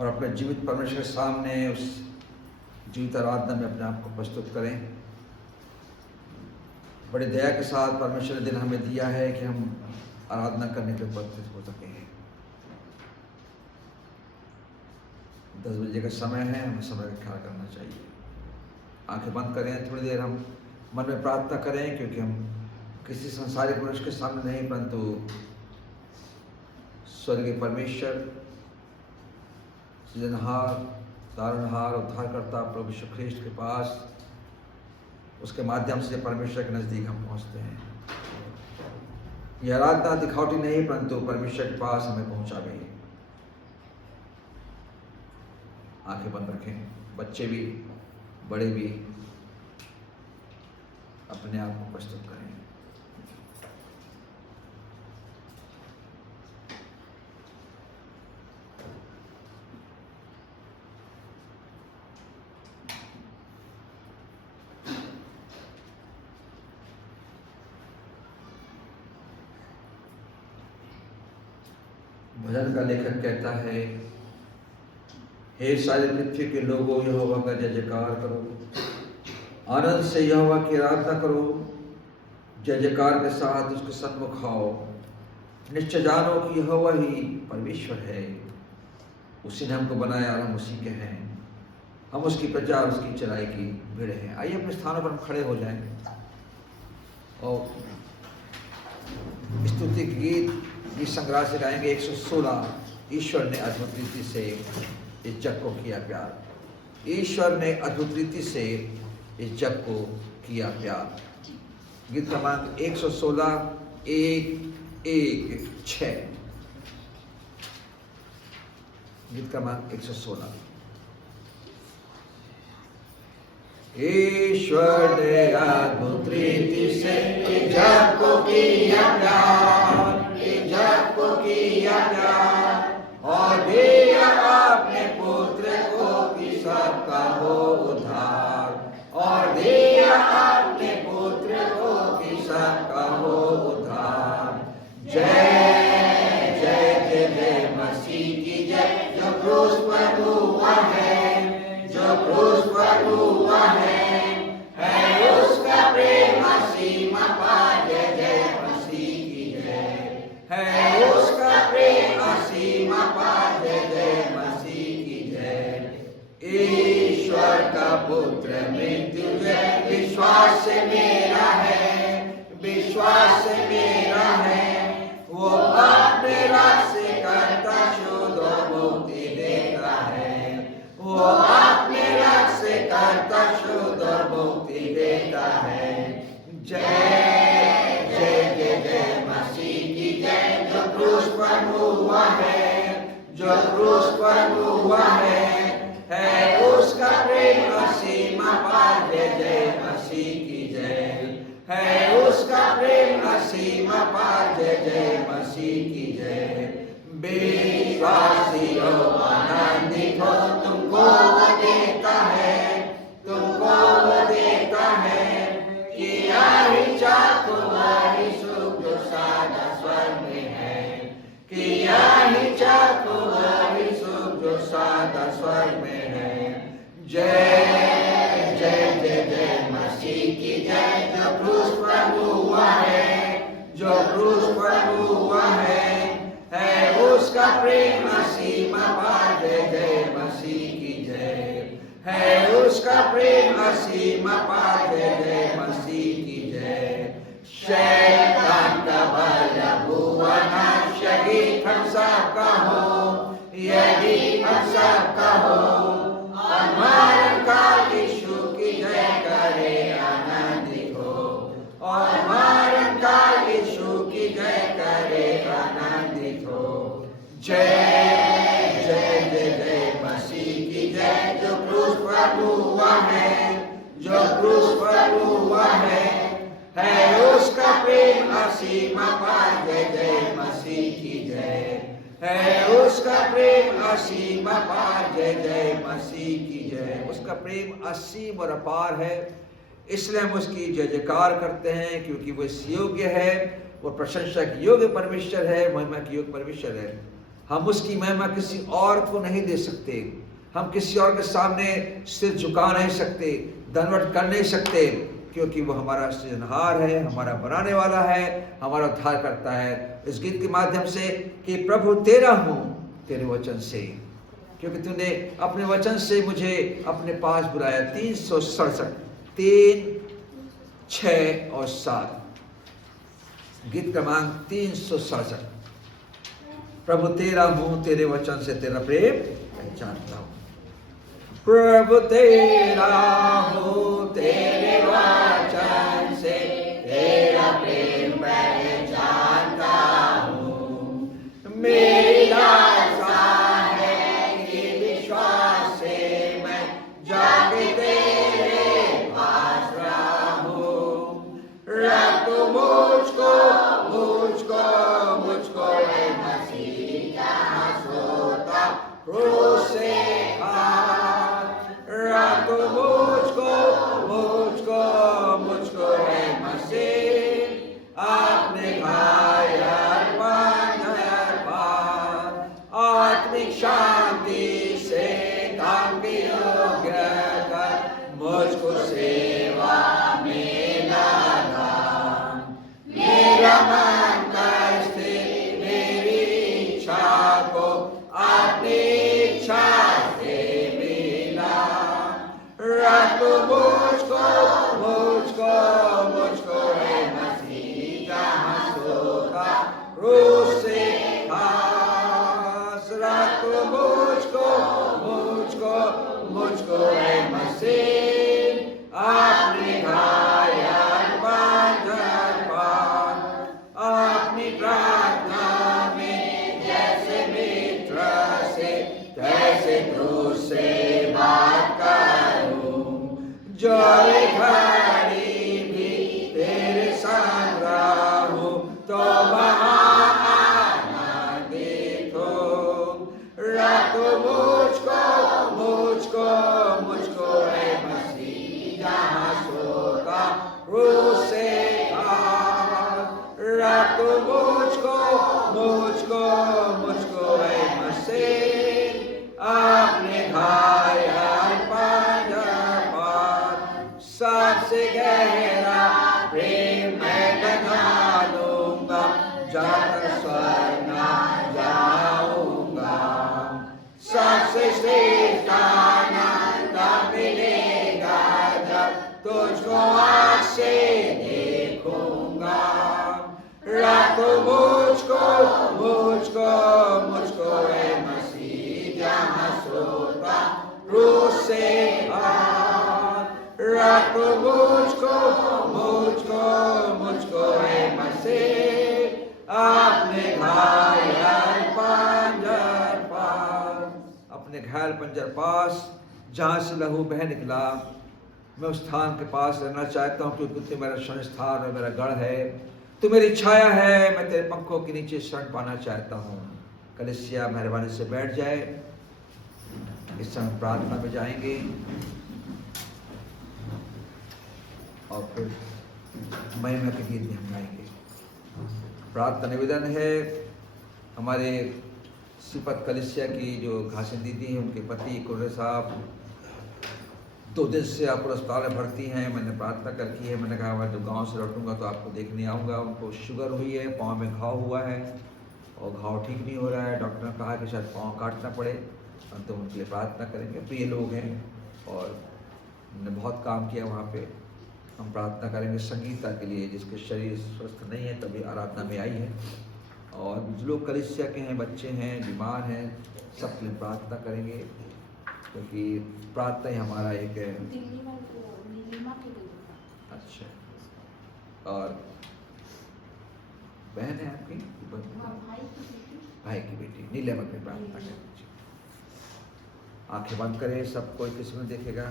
और अपने जीवित परमेश्वर के सामने उस जीवित आराधना में अपने आप को प्रस्तुत करें। बड़ी दया के साथ परमेश्वर ने दिन हमें दिया है कि हम आराधना करने के लिए उपस्थित हो सके हैं। 10 बजे का समय है, हमें समय का ख्याल करना चाहिए। आंखें बंद करें, थोड़ी देर हम मन में प्रार्थना करें, क्योंकि हम किसी संसारिक मनुष्य के सामने नहीं, परंतु स्वर्गीय परमेश्वर, सृजनहार, तारणहार, उद्धारकर्ता प्रभु यीशु ख्रीस्त के पास, उसके माध्यम से परमेश्वर के नज़दीक हम पहुंचते हैं। यह आराधना दिखावटी नहीं, परंतु परमेश्वर के पास हमें पहुंचावे। आंखें बंद रखें, बच्चे भी बड़े भी अपने आप को प्रस्तुत करें। भजन का लेखक कहता है, हे सारी पृथ्वी के लोगों, यहोवा का जय जयकार करो, आनंद से यहोवा की आराधना करो, जय जयकार के साथ उसके सन्मुख आओ। निश्चय जानो कि यहोवा ही परमेश्वर है, उसी ने हमको बनाया और हम उसी के हैं। हम उसकी प्रजा और उसकी चराई की भीड़ हैं। आइए अपने स्थानों पर हम खड़े हो जाएं और स्तुति गीत संग्रह से गाएंगे 116। ईश्वर ने अद्भुत रीति से इस जग को किया प्यार। ईश्वर ने अद्भुत रीति से इस जग को किया प्यार। गीत क्रमांक 116 116। गीत क्रमांक 116। ईश्वर ने अद्भुत रीति से इस जग को किया प्यार, इस जग को किया प्यार, और दिया अपने पुत्र को कि सबका हो उद्धार, और दिया अपने पुत्र को कि सबका हो उद्धार। जय जय जय जय मसीह की जय, जो क्रूस पर हुआ है, जो क्रूस पर हुआ है उसका प्रेम असीम अपार। जय जय मसीह की जय, है उसका प्रेम असीम अपार। जय जय मसीह की जय। ईश्वर का पुत्र मृत्युंजय, विश्वास से मेरा है, विश्वास से मेरा है, वो अपने राज से करता शुद्ध और मुक्ति देता है, वो अपने राज से करता शुद्ध और मुक्ति देता है। जय जय जय जय मसीह की जय, जो क्रूस पर हुआ है, जो क्रूस पर हुआ है उसका प्रेम असीम अपार। जय जय मसीह की जय, है उसका प्रेम असीम अपार। जय जय मसीह की जय। विश्वासी हो, आनंदित हो, तुमको वो देता है, तुमको वो देता है, किया ही चाह तुम्हारी सुख जो सादा स्वर्ग में है, किया ही चाह तुम्हारी सुख जो सादा स्वर्ग में है। जय जय जय जय मसीह की जय, जो क्रूस पर हुआ है, जो क्रूस पर हुआ है उसका प्रेम असीम अपार। जय जय मसीह की जय, है उसका प्रेम असीम अपार। जय जय मसीह की जय। शैतान का भला बुरा नाश यदि हम सबका हो, यदि हम सबका हो, और काल यीशु की जय करे आनंदित हो, और काल यीशु की जय करे आनंदित हो। जय जय जय जय मसीह की जय, जो क्रूस पर हुआ है, जो क्रूस पर हुआ है उसका प्रेम असीम अपार। जय जय मसीह की जय, है उसका प्रेम असीम अपार। जय जय मसीह की जय। उसका प्रेम असीम और अपार है, इसलिए हम उसकी जय जयकार करते हैं, क्योंकि वो इस योग्य है, वो प्रशंसा की योग्य परमेश्वर है, महिमा की योग्य परमेश्वर है। हम उसकी महिमा किसी और को नहीं दे सकते। हम किसी और के सामने सिर झुका नहीं सकते, दंडवत कर नहीं सकते, क्योंकि वो हमारा सृजनहार है, हमारा बनाने वाला है, हमारा उद्धार करता है। इस गीत के माध्यम से कि प्रभु तेरा हूँ तेरे वचन से, क्योंकि तूने अपने वचन से मुझे अपने पास बुलाया। 367 3 6 और 7 गीत क्रमांक 367। प्रभु तेरा हूँ तेरे वचन से तेरा प्रेम पहचानता हूँ। प्रभु तेरा हूँ तेरे वचन से तेरा प्रेम पहचानता हूँ। मेरी आशा है कि विश्वास से मैं जाके तेरे पास रहूं। रख तू मुझको मुझको मुझको है मसीह जहाँ सोता क्रूस से खार। रख तू मुझको मुझको मुझको है मसीह अपने घायल पंजर पार। आत्मिक शांति से काम के योग्य कर मुझको सेवा में लगा। मेरा मन करते मेरी इच्छा को अपनी इच्छा से मिला। रख मुझको मुझको मुझको है मसीह जहाँ सोता क्रूस से खास। रख मुझको मुझको मुझको है मसीह अपने घायल पंजर पार। अपनी प्रार्थना में जैसे मित्र से तैसे क्रूस से बात करूं। जो घड़ी भी तेरे संग रहूं तो वहाँ आनंदित हूं। रख मुझको मुझको मुझको है मसीह जहाँ सोता क्रूस से खार। रख मुझको मुझको मुझको है मसीह अपने घायल पंजर पार। सबसे गहरा प्रेम मैं लगा लूंगा जब स्वर्ग न जाऊंगा। सबसे श्रेष्ठ आनंद मिलेगा जब तुझको आँख से देखूंगा। रख मुझको मुझको मुझको है मसीह जहाँ सोता क्रूस से खार। रख मुझको मुझको मुझको है मसीह अपने घायल पंजर पास। अपने घायल पंजर पास जहाँ से लहू बह निकला, मैं उस स्थान के पास रहना चाहता हूँ, क्योंकि तू मेरा शरण स्थान और मेरा गढ़ है, तू मेरी छाया है। मैं तेरे पंखों के नीचे शरण पाना चाहता हूँ। कलीसिया मेहरबानी से बैठ जाए। इस समय प्रार्थना में जाएंगे और फिर महिमा के गीत भी हम गाएंगे। प्रार्थना निवेदन है हमारे सिपत कलीसिया की जो घासिन दीदी हैं, उनके पति कुर्रे साहब 2 दिन से आप अस्पताल में भर्ती हैं। मैंने प्रार्थना कर की है। मैंने कहा मैं जब गांव से लौटूंगा तो आपको देखने आऊँगा। उनको शुगर हुई है, पाँव में घाव हुआ है और घाव ठीक नहीं हो रहा है। डॉक्टर ने कहा कि शायद पाँव काटना पड़े, तो उनके लिए प्रार्थना करेंगे। प्रिय लोग हैं और उन्होंने बहुत काम किया वहाँ पे। हम प्रार्थना करेंगे संगीता के लिए, जिसके शरीर स्वस्थ नहीं है तभी आराधना में आई है। और जो लोग कलीसिया के हैं, बच्चे हैं, बीमार हैं, सबके लिए प्रार्थना करेंगे, क्योंकि प्रार्थना ही हमारा एक है। अच्छा, और बहन है आपकी? भाई की बेटी नीलम की प्रार्थना करें। आंखें बंद करें, सब कोई किसी में देखेगा।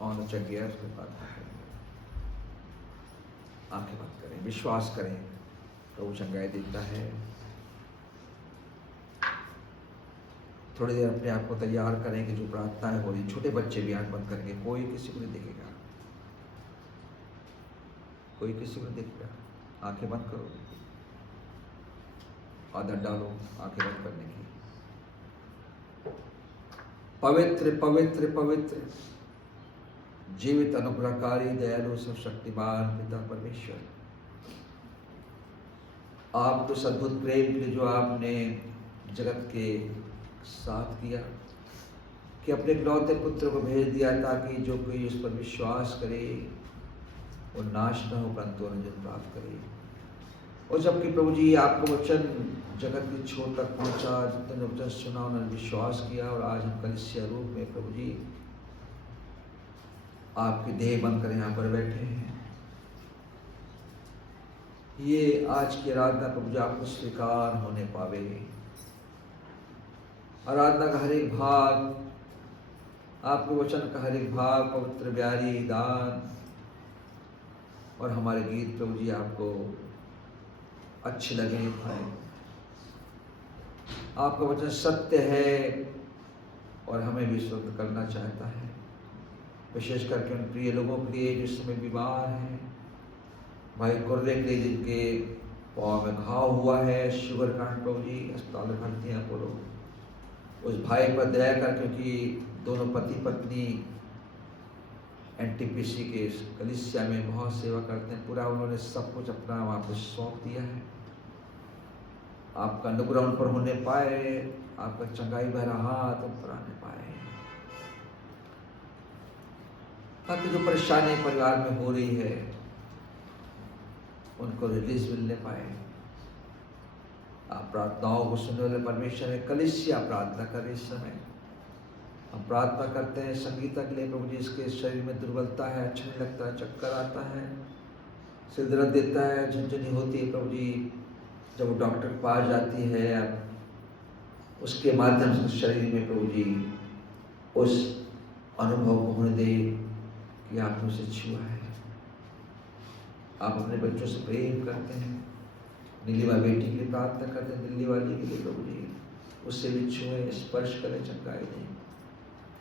और चल गया उसके प्रार्थना करें। आंखें बंद करें, विश्वास करें प्रभु चंगाई देता है। थोड़ी देर अपने आप को तैयार करें कि जो प्रार्थनाएं हो रही, छोटे बच्चे भी आंख बंद करेंगे, कोई किसी को नहीं देखेगा, कोई किसी को नहीं देखेगा। आंखें बंद करो, आदत डालो आंखें बंद करने की। पवित्र पवित्र पवित्र जीवित अनुग्रहकारी दयालु सर्वशक्तिमान पिता परमेश्वर, आपको अद्भुत प्रेम के लिए जो आपने जगत के साथ किया कि अपने इकलौते पुत्र को भेज दिया ताकि जो कोई उस पर विश्वास करे वो नाश न हो परंतु अनंत प्राप्त करे। और जबकि प्रभु जी आपको वचन जगत की छोर तक पहुंचा, जितने वचन सुना उन्होंने विश्वास किया और आज हम कलीसिया रूप में प्रभु जी आपकी देह बनकर यहाँ पर बैठे हैं। ये आज की आराधना प्रभु जी आपको स्वीकार होने पावे। आराधना का हर एक भाग, आपके वचन का हर एक भाग, पवित्र ब्यारी दान और हमारे गीत प्रभु जी आपको अच्छे लगे पाए। आपका वचन सत्य है और हमें भी शुद्ध करना चाहता है, विशेष करके उन प्रिय लोगों के लिए जो इस समय बीमार हैं, भाई कुर्रे के लिए जिनके पाँव में घाव हुआ है, शुगर कांड प्रभु जी अस्पताल में भर्ती हैं बोलो, उस भाई पर दया कर, क्योंकि दोनों पति पत्नी NTPC के कलीसिया में बहुत सेवा करते हैं, पूरा उन्होंने सब कुछ अपना वहाँ पर सौंप दिया है। आपका अनुग्रह उन पर होने पाए, आपका चंगाई भरा हाथ उन पर आने पाए, ताकि जो परेशानी परिवार में हो रही है उनको रिलीज मिलने पाए। आप प्रार्थनाओं को सुनने वाले परमेश्वर है, कलीसिया प्रार्थना करे। इस समय हम प्रार्थना करते हैं संगीता के लिए प्रभु जी, इसके शरीर में दुर्बलता है, अच्छा नहीं लगता है, चक्कर आता है, सिर दर्द देता है, झुनझुनी होती है प्रभु जी। जब वो डॉक्टर के पास जाती है, आप उसके माध्यम से शरीर में प्रभु जी उस अनुभव को होने दे कि आपने उसे छुआ है। आप अपने बच्चों से प्रेम करते हैं, नीलिमा बेटी के लिए प्रार्थना करते हैं, दिल्ली वाली के लिए प्रभु जी उससे भी छुएं, स्पर्श करें, चंगाई दें,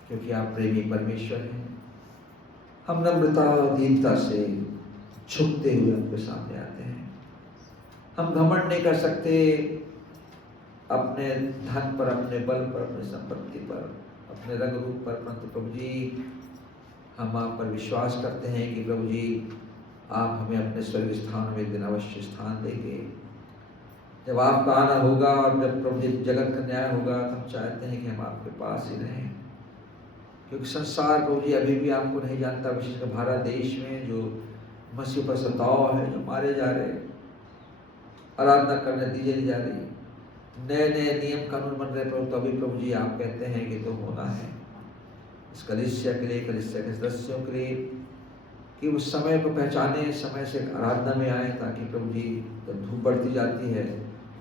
क्योंकि आप प्रेमी परमेश्वर हैं। हम नम्रता और दीनता से झुकते हुए आपके सामने आते हैं। हम घमंड नहीं कर सकते अपने धन पर, अपने बल पर, अपनी संपत्ति पर, अपने रंग रूप पर, परंतु प्रभु जी हम आप पर विश्वास करते हैं कि प्रभु जी आप हमें अपने स्वर्ग स्थान में एक दिन अवश्य स्थान देंगे। जब आपका आना होगा और जब प्रभु जी जगत का न्याय होगा, तो हम चाहते हैं कि हम आपके पास ही रहें, क्योंकि संसार प्रभु जी अभी भी आपको नहीं जानता। विशेषकर भारत देश में जो मसीह पर सताव है, जो मारे जा रहे, आराधना करने दी नहीं जा रही, नए नए नियम कानून बन रहे प्रभु, तो अभी प्रभु जी आप कहते हैं कि तो होना है इस कलीसिया के लिए, कलीसिया के सदस्यों के लिए, कि उस समय को पहचाने, समय से आराधना में आए, ताकि प्रभु जी जब धूप बढ़ती जाती है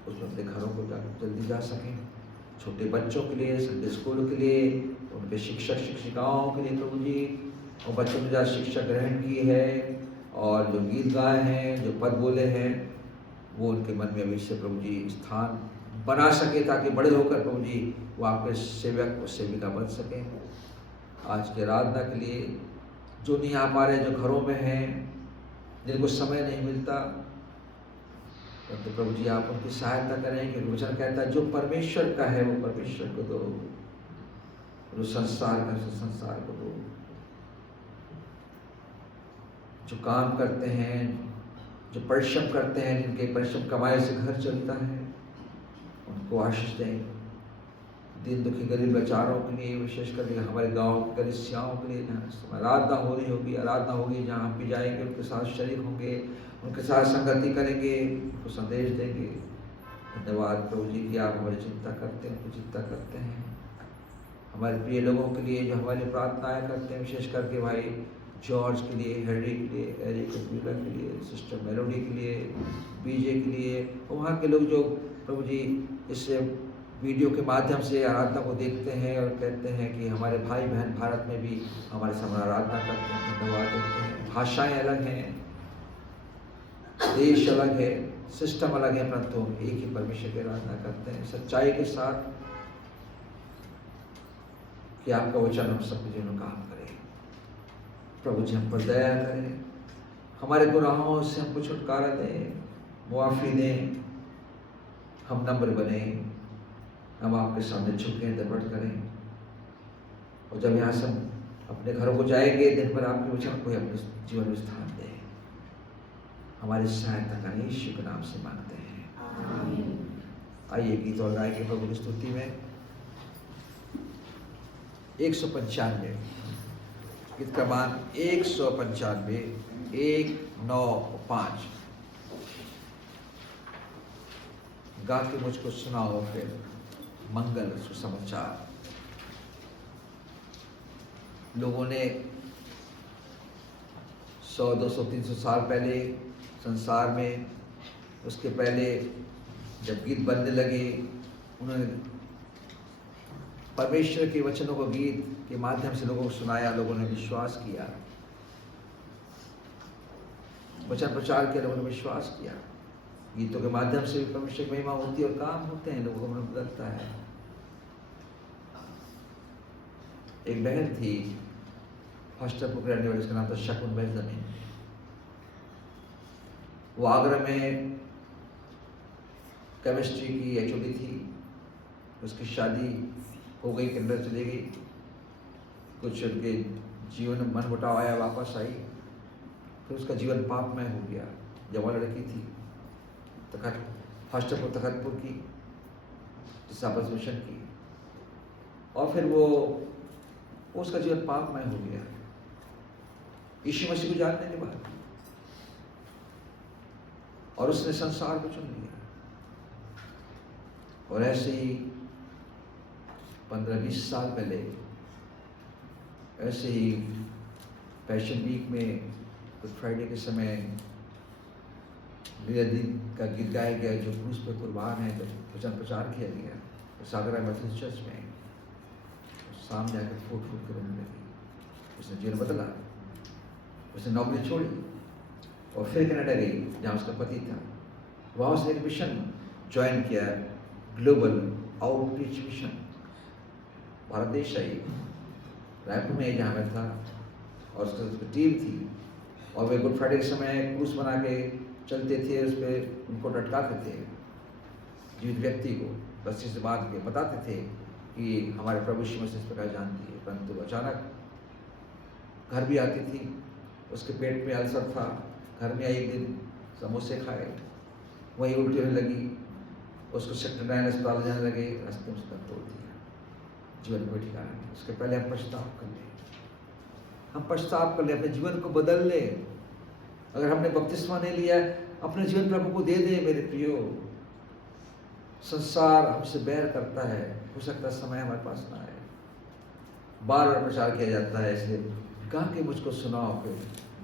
उसमें अपने घरों को जल्दी जा सकें। छोटे बच्चों के लिए, संडे स्कूल के लिए, उनके शिक्षक शिक्षिकाओं के लिए प्रभु जी, और बच्चों ने जहाँ शिक्षा ग्रहण की है और जो गीत गाए हैं, जो पद बोले हैं, वो उनके मन में अभी से प्रभु जी स्थान बना सके, ताकि बड़े होकर प्रभु जी वो आपके सेवक और सेविका बन सकें। आज के आराधना के लिए जो नहीं आ पा रहे, जो घरों में हैं, जिनको समय नहीं मिलता, तो प्रभु जी आप उनकी सहायता करें, क्योंकि वचन कहता है जो परमेश्वर का है वो परमेश्वर को दो, जो संसार का है संसार को दो। जो काम करते हैं, जो परिश्रम करते हैं, जिनके परिश्रम कमाई से घर चलता है, उनको आशीष दें। दिन दुखी गरीब बेचारों के लिए, विशेषकर हमारे गांव के कलीसियाओं के लिए, जहाँ आराधना हो रही होगी, आराधना होगी, जहाँ हम भी जाएंगे, उनके साथ शरीक होंगे, उनके साथ संगति करेंगे, उनको संदेश देंगे। धन्यवाद प्रभु जी कि आप हमारी चिंता करते हैं, उनकी चिंता करते हैं। हमारे प्रिय लोगों के लिए जो हमारे लिए प्रार्थनाएं करते हैं, विशेष करके भाई जॉर्ज के लिए, हैरी के लिए, एरिक के लिए, सिस्टर मेलोडी के लिए, बीजे के लिए, और वहाँ के लोग जो प्रभु जी इस वीडियो के माध्यम से आराधना को देखते हैं और कहते हैं कि हमारे भाई बहन भारत में भी हमारे सामने आराधना करते हैं, धन्यवाद देते हैं। भाषाएं अलग हैं, देश अलग है, सिस्टम अलग है, परंतु हम एक ही परमेश्वर की आराधना करते हैं सच्चाई के साथ। कि आपका वचन हम सबके जीवन में काम करे। प्रभु जी हम पर दया करें, हमारे गुनाहों से हमको छुटकारा दें, मुआफ़ी दें, हम नम्र बने, हम आपके सामने झुकें, दरबट करें। और जब यहाँ से हम अपने घरों को जाएंगे, दिन भर आपके वचन को अपने जीवन में स्थान दें। हमारी सहायता करें, यीशु के नाम से मांगते हैं। आइए गीत और गाय के प्रभु की स्तुति में 195 गीत क्रमांक 195 195 गा के मुझको सुनाओ फिर मंगल सुसमाचार। लोगों ने 100, 200, 300 साल पहले संसार में, उसके पहले जब गीत बनने लगे, उन्होंने परमेश्वर के वचनों को गीत के माध्यम से लोगों को सुनाया, लोगों ने विश्वास किया, वचन प्रचार किया, लोगों ने विश्वास किया। गीतों के माध्यम से भी परमेश्वर की महिमा होती है और काम होते हैं, लोगों का मन बदलता है। एक बहन थी हॉस्टल को रहने वाली, उसका नाम था शकुन बेंजामिन। वो आगरा में केमिस्ट्री की एचओडी थी। उसकी शादी हो गई, कनाडा चली गई। कुछ उनके जीवन में मनमुटाव आया, वापस आई, फिर उसका जीवन पापमय हो गया। जवान लड़की थी, तखतपुर की, जिसापस मिशन की, और फिर वो उसका जीवन पापमय हो गया यीशु मसीह को जानने के बाद, और उसने संसार को चुन लिया। और ऐसे ही 15-20 साल पहले ऐसे ही पैशन वीक में गुड फ्राइडे के समय लीला दिन का गीत गाया गया, जो क्रूस पर कुर्बान है, जब वचन प्रचार किया गया सागरा मेथोडिस्ट चर्च में, सामने आकर फूट फूट कर रोने लगी। उसने जीवन बदला, उसने नौकरी छोड़ी और फिर कनाडा गई जहाँ उसका पति था। वहाँ उसने एक मिशन ज्वाइन किया, ग्लोबल आउटरीच मिशन। भारत देश आई, रायपुर में जहाँ मैं था, और उसकी टीम थी, और वे गुड फ्राइडे के समय क्रूस बना के चलते थे, उस पर उनको लटकाते थे, जीवित व्यक्ति को रस्सी से बांध के, बताते थे कि हमारे प्रभु यीशु मसीह इस प्रकार जानती है। परंतु अचानक घर भी आती थी, उसके पेट में अल्सर था। घर में आई, एक दिन समोसे खाए, वहीं उल्टी होने लगी, उसको सेक्टर 9 अस्पताल जाने लगे, रास्ते में उसका तोड़ दिया। जीवन में कोई ठिकाना नहीं। उसके पहले हम पछताव कर लें, हम पछताव कर लें, अपने जीवन को बदल लें। अगर हमने बपतिस्मा नहीं लिया, अपने जीवन प्रभु को दे दे। मेरे प्रियो, संसार हमसे बैर करता है, हो सकता समय हमारे पास ना आए, बार बार प्रचार किया जाता है, इसलिए गा के मुझको सुनाओ फिर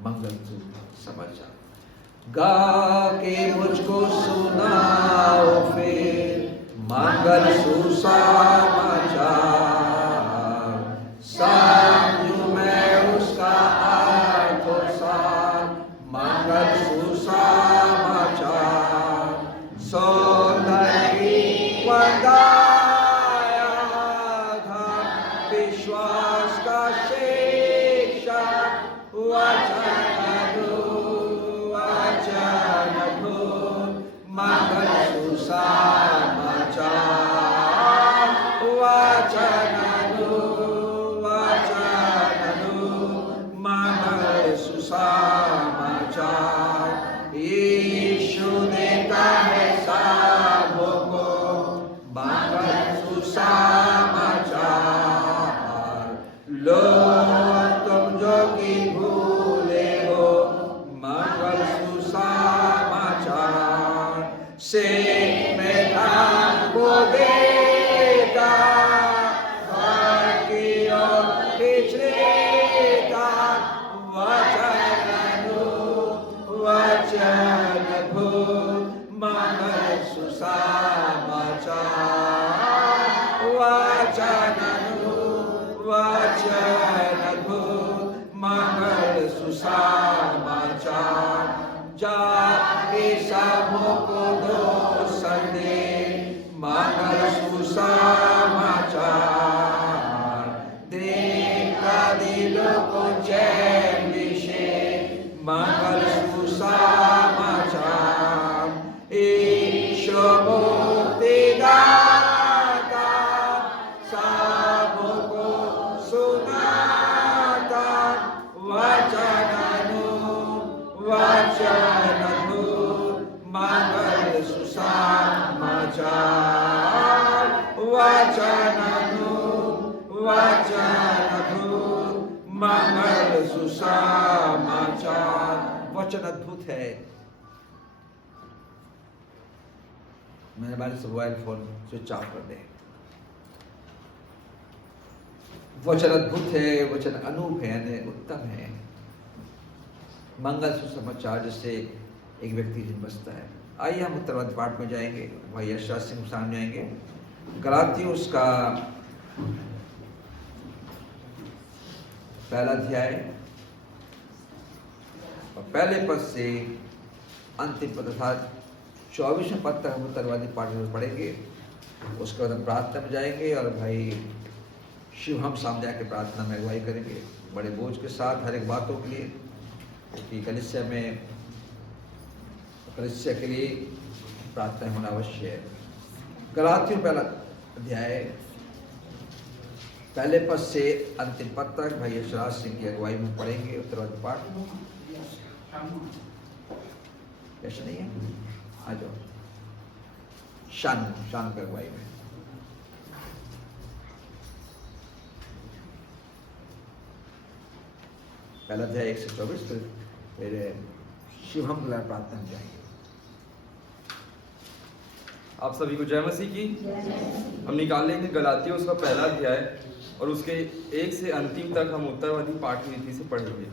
मंगल समाचार। गा के मुझको सुनाओ फिर मंगल सुसमाचार, समझूं मैं उसका अर्थ और सार। मंगल सुसमाचार सौंदर्य वंदाया था, विश्वास का शिक्षा वचन दो, मंगल सुसमाचार वचन दो, मंगल सुसमाचार। यीशु देता है सबों को मंगल सुसमाचार। लो तुम जो कि भूले हो मंगल सुसमाचार से, मैं आपको देगा की ओर पिछलेगा। वचन मंगल सुसमाचार, वचन मंगल सुसमाचार। जाके सबको दो संदेश मंगल सुसमाचार, देगा दिलों को चैन विशेष मंगल सुसमाचार। मंगल सुसमाचार। वचन अद्भुत है। मेरे बारे से मोबाइल फोन स्विच ऑफ कर दे। वचन अद्भुत है, वचन अनूप है, उत्तम है। मंगल सुसमाचार जिससे एक व्यक्ति दिन बसता है। आइए हम उत्तरवादी पाठ में जाएंगे। भाई यशराज सिंह सामने आएंगे। गलातियोस का पहला अध्याय और पहले पद से अंतिम पद अर्थात 24वें पद तक हम उत्तरवादी पाठ में पढ़ेंगे। उसके बाद हम प्रार्थना में जाएंगे और भाई शिव हम सामने आके प्रार्थना में अगुवाई करेंगे बड़े बोझ के साथ हर एक बातों के लिए, क्योंकि कलीसिया के लिए प्रार्थना होना अवश्य है। गलातियों पहला अध्याय पहले पद से अंतिम पद तक भाई यशराज सिंह की अगुवाई में पढ़ेंगे उत्तरवादी पाठ। ऐसा नहीं है, आ जाओ। शान की अगुवाई में पहला अध्याय 1 से 24 फिर शिवम द्वारा प्रार्थना में जाएंगे। आप सभी को जय मसीह की। हम निकाल लेंगे गलातियों उसका पहला अध्याय और उसके 1 से अंतिम तक हम उत्तरवादी पाठ रीति से पढ़ेंगे।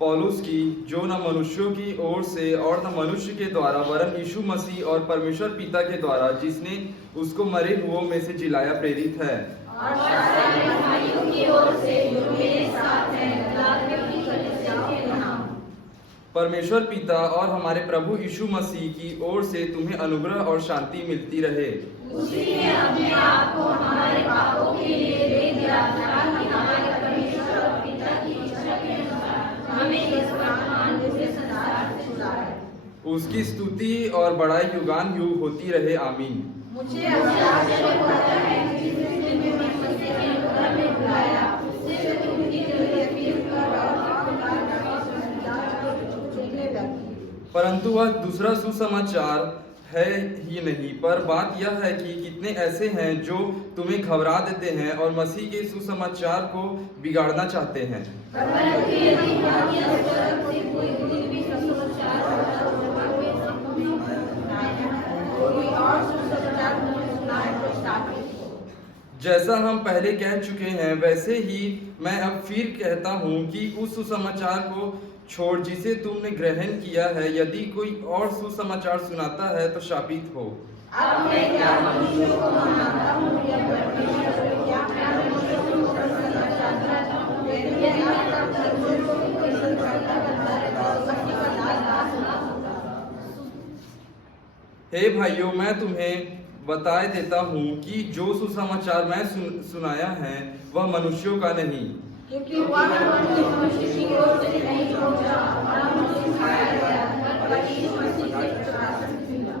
पौलुस की, जो न मनुष्यों की ओर से और न मनुष्य के द्वारा वरन यीशु मसीह और परमेश्वर पिता के द्वारा जिसने उसको मरे हुओं में से जिलाया प्रेरित है, और सारे भाइयों की ओर से जो मेरे साथ हैं गलातियों की कलीसिया के नाम। परमेश्वर पिता और हमारे प्रभु यीशु मसीह की ओर से तुम्हें अनुग्रह और शांति मिलती रहे। उसी ने अपने आप को हमारे पापों के लिए दे दिया ताकि हमारे परमेश्वर और पिता की इच्छा के अनुसार हमें इस वर्तमान दिव्य संसार से छुड़ाए। उसकी स्तुति और बड़ाई युगान युग होती रहे। आमीन। मुझे आश्चर्य होता है कि जिसने तुम्हें मसीह के अनुग्रह में बुलाया उससे तुमकी दिलचस्पी और परंतु वह दूसरा सुसमाचार है ही नहीं, पर बात यह है कि कितने ऐसे हैं जो तुम्हें घबरा देते हैं और मसीह के सुसमाचार को बिगाड़ना चाहते हैं। जैसा हम पहले कह चुके हैं वैसे ही मैं अब फिर कहता हूँ कि उस सुसमाचार को छोड़ जिसे तुमने ग्रहण किया है, यदि कोई और सुसमाचार सुनाता है तो शापित हो। अब मैं क्या मनुष्यों को मनाता हूँ या परमेश्वर को, क्या मैं मनुष्यों को प्रसन्न करता हूँ? यदि मैं तब मनुष्यों को प्रसन्न करता है तो मसीह का दास ना होगा। हे भाइयों, मैं तुम्हें बताए देता हूँ कि जो सुसमाचार मैं सुनाया है वह मनुष्यों का नहीं, क्योंकि वह मनुष्य की ओर से नहीं पहुंचा और मनुष्य सिखाया गया, पर यीशु मसीह से प्रकाशन मिला।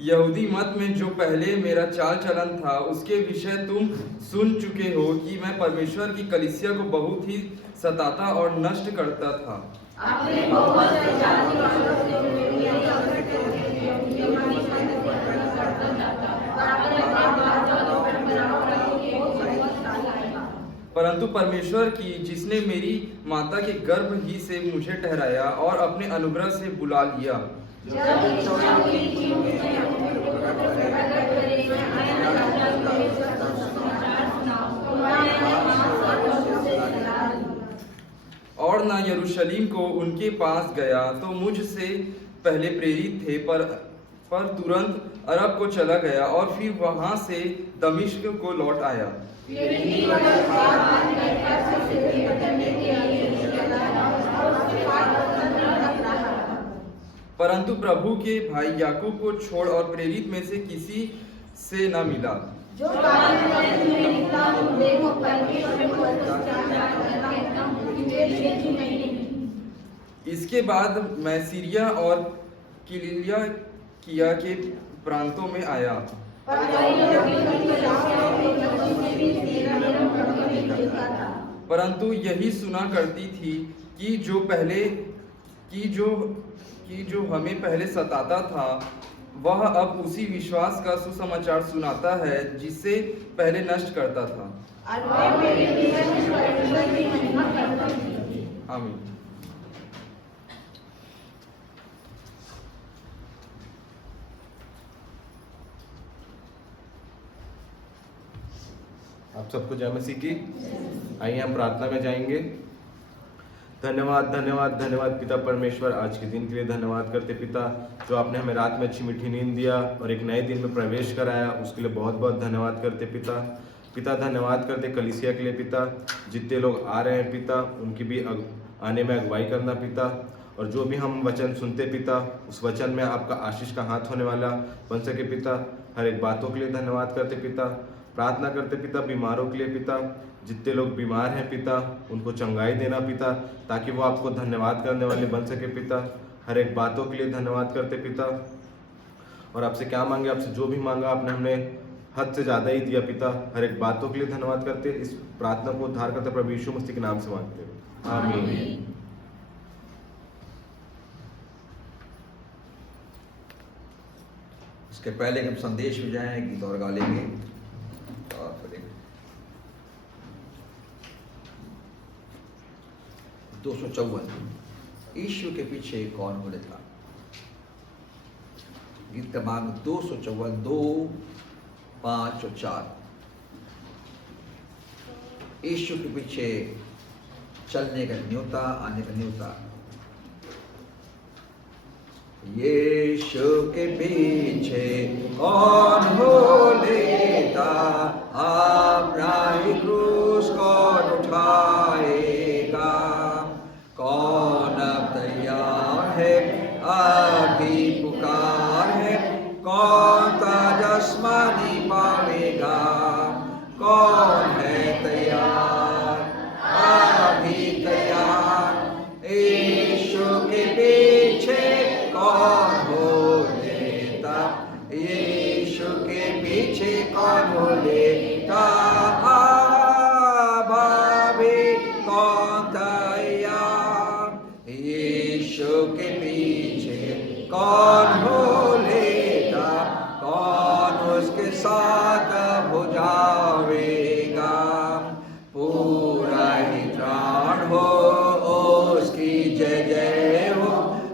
यहूदी मत में जो पहले मेरा चाल चलन था उसके विषय तुम सुन चुके हो कि मैं परमेश्वर की कलीसिया को बहुत ही सताता और नष्ट करता था। आपने बहुत से जाति वालों से मेरी करता जाता, और आपने अपने बातों पर परंपराओं के बहुत डाला। परंतु परमेश्वर की, जिसने मेरी माता के गर्भ ही से मुझे ठहराया और अपने अनुग्रह से बुला लिया, और न यरूशलेम को उनके पास गया तो मुझसे पहले प्रेरित थे, पर तुरंत अरब को चला गया और फिर वहां से दमिश्क को लौट आया। परंतु प्रभु के भाई याकूब को छोड़ और प्रेरित में से किसी से न मिला। जो इसके बाद मैं सीरिया और किलिकिया के प्रांतों में आया, परंतु यही सुना करती थी कि जो हमें पहले सताता था वह अब उसी विश्वास का सुसमाचार सुनाता है जिसे पहले नष्ट करता था। और वे मेरे जीवन में परमेश्वर की महिमा करते हैं। आमीन। आप सबको जय मसीह की। आइए हम प्रार्थना में जाएंगे। धन्यवाद धन्यवाद धन्यवाद पिता परमेश्वर, आज के दिन के लिए धन्यवाद करते पिता, जो आपने हमें रात में अच्छी मीठी नींद दिया और एक नए दिन में प्रवेश कराया, उसके लिए बहुत बहुत धन्यवाद करते पिता। पिता धन्यवाद करते कलीसिया के लिए पिता, जितने लोग आ रहे हैं पिता उनकी भी आने में अगुवाई करना पिता, और जो भी हम वचन सुनते पिता उस वचन में आपका आशीष का हाथ होने वाला बन सके पिता। हर एक बातों के लिए धन्यवाद करते पिता। प्रार्थना करते पिता बीमारों के लिए पिता, जितने लोग बीमार हैं पिता उनको चंगाई देना पिता, ताकि वो आपको धन्यवाद करने वाले बन सके पिता। हर एक बातों के लिए धन्यवाद करते पिता। और आपसे क्या मांगे, आपसे जो भी मांगा आपने हमें हद से ज़्यादा ही दिया पिता। हर एक बातों के लिए धन्यवाद करते। इस प्रार्थना को उद्धार करते प्रभु यीशु मसीह के नाम से मांगते हैं, आमीन। इसके पहले हम संदेश में जाएं, गीत और गा लेंगे और फिर 254 यीशु के पीछे कौन हो था। गीत क्रमांक 254 2, 5 और 4। यीशु के पीछे चलने का न्योता, आने का न्योता। यीशु के पीछे कौन हो लेता, अपना ही क्रूस कौन उठाएगा। कौन अब तैयार है, अभी पुकार है, कौन ताज आसमानी पावेगा। कौन है तैयार, अभी तैयार, यीशु के पीछे कौन हो लेता, यीशु के पीछे कौन हो लेता। भाभी कौन तैयार, यीशु के पीछे कौन हो लेता। कौन उसके साथ हो जावेगा, पूरा ही त्राण हो उसकी जय जय हो।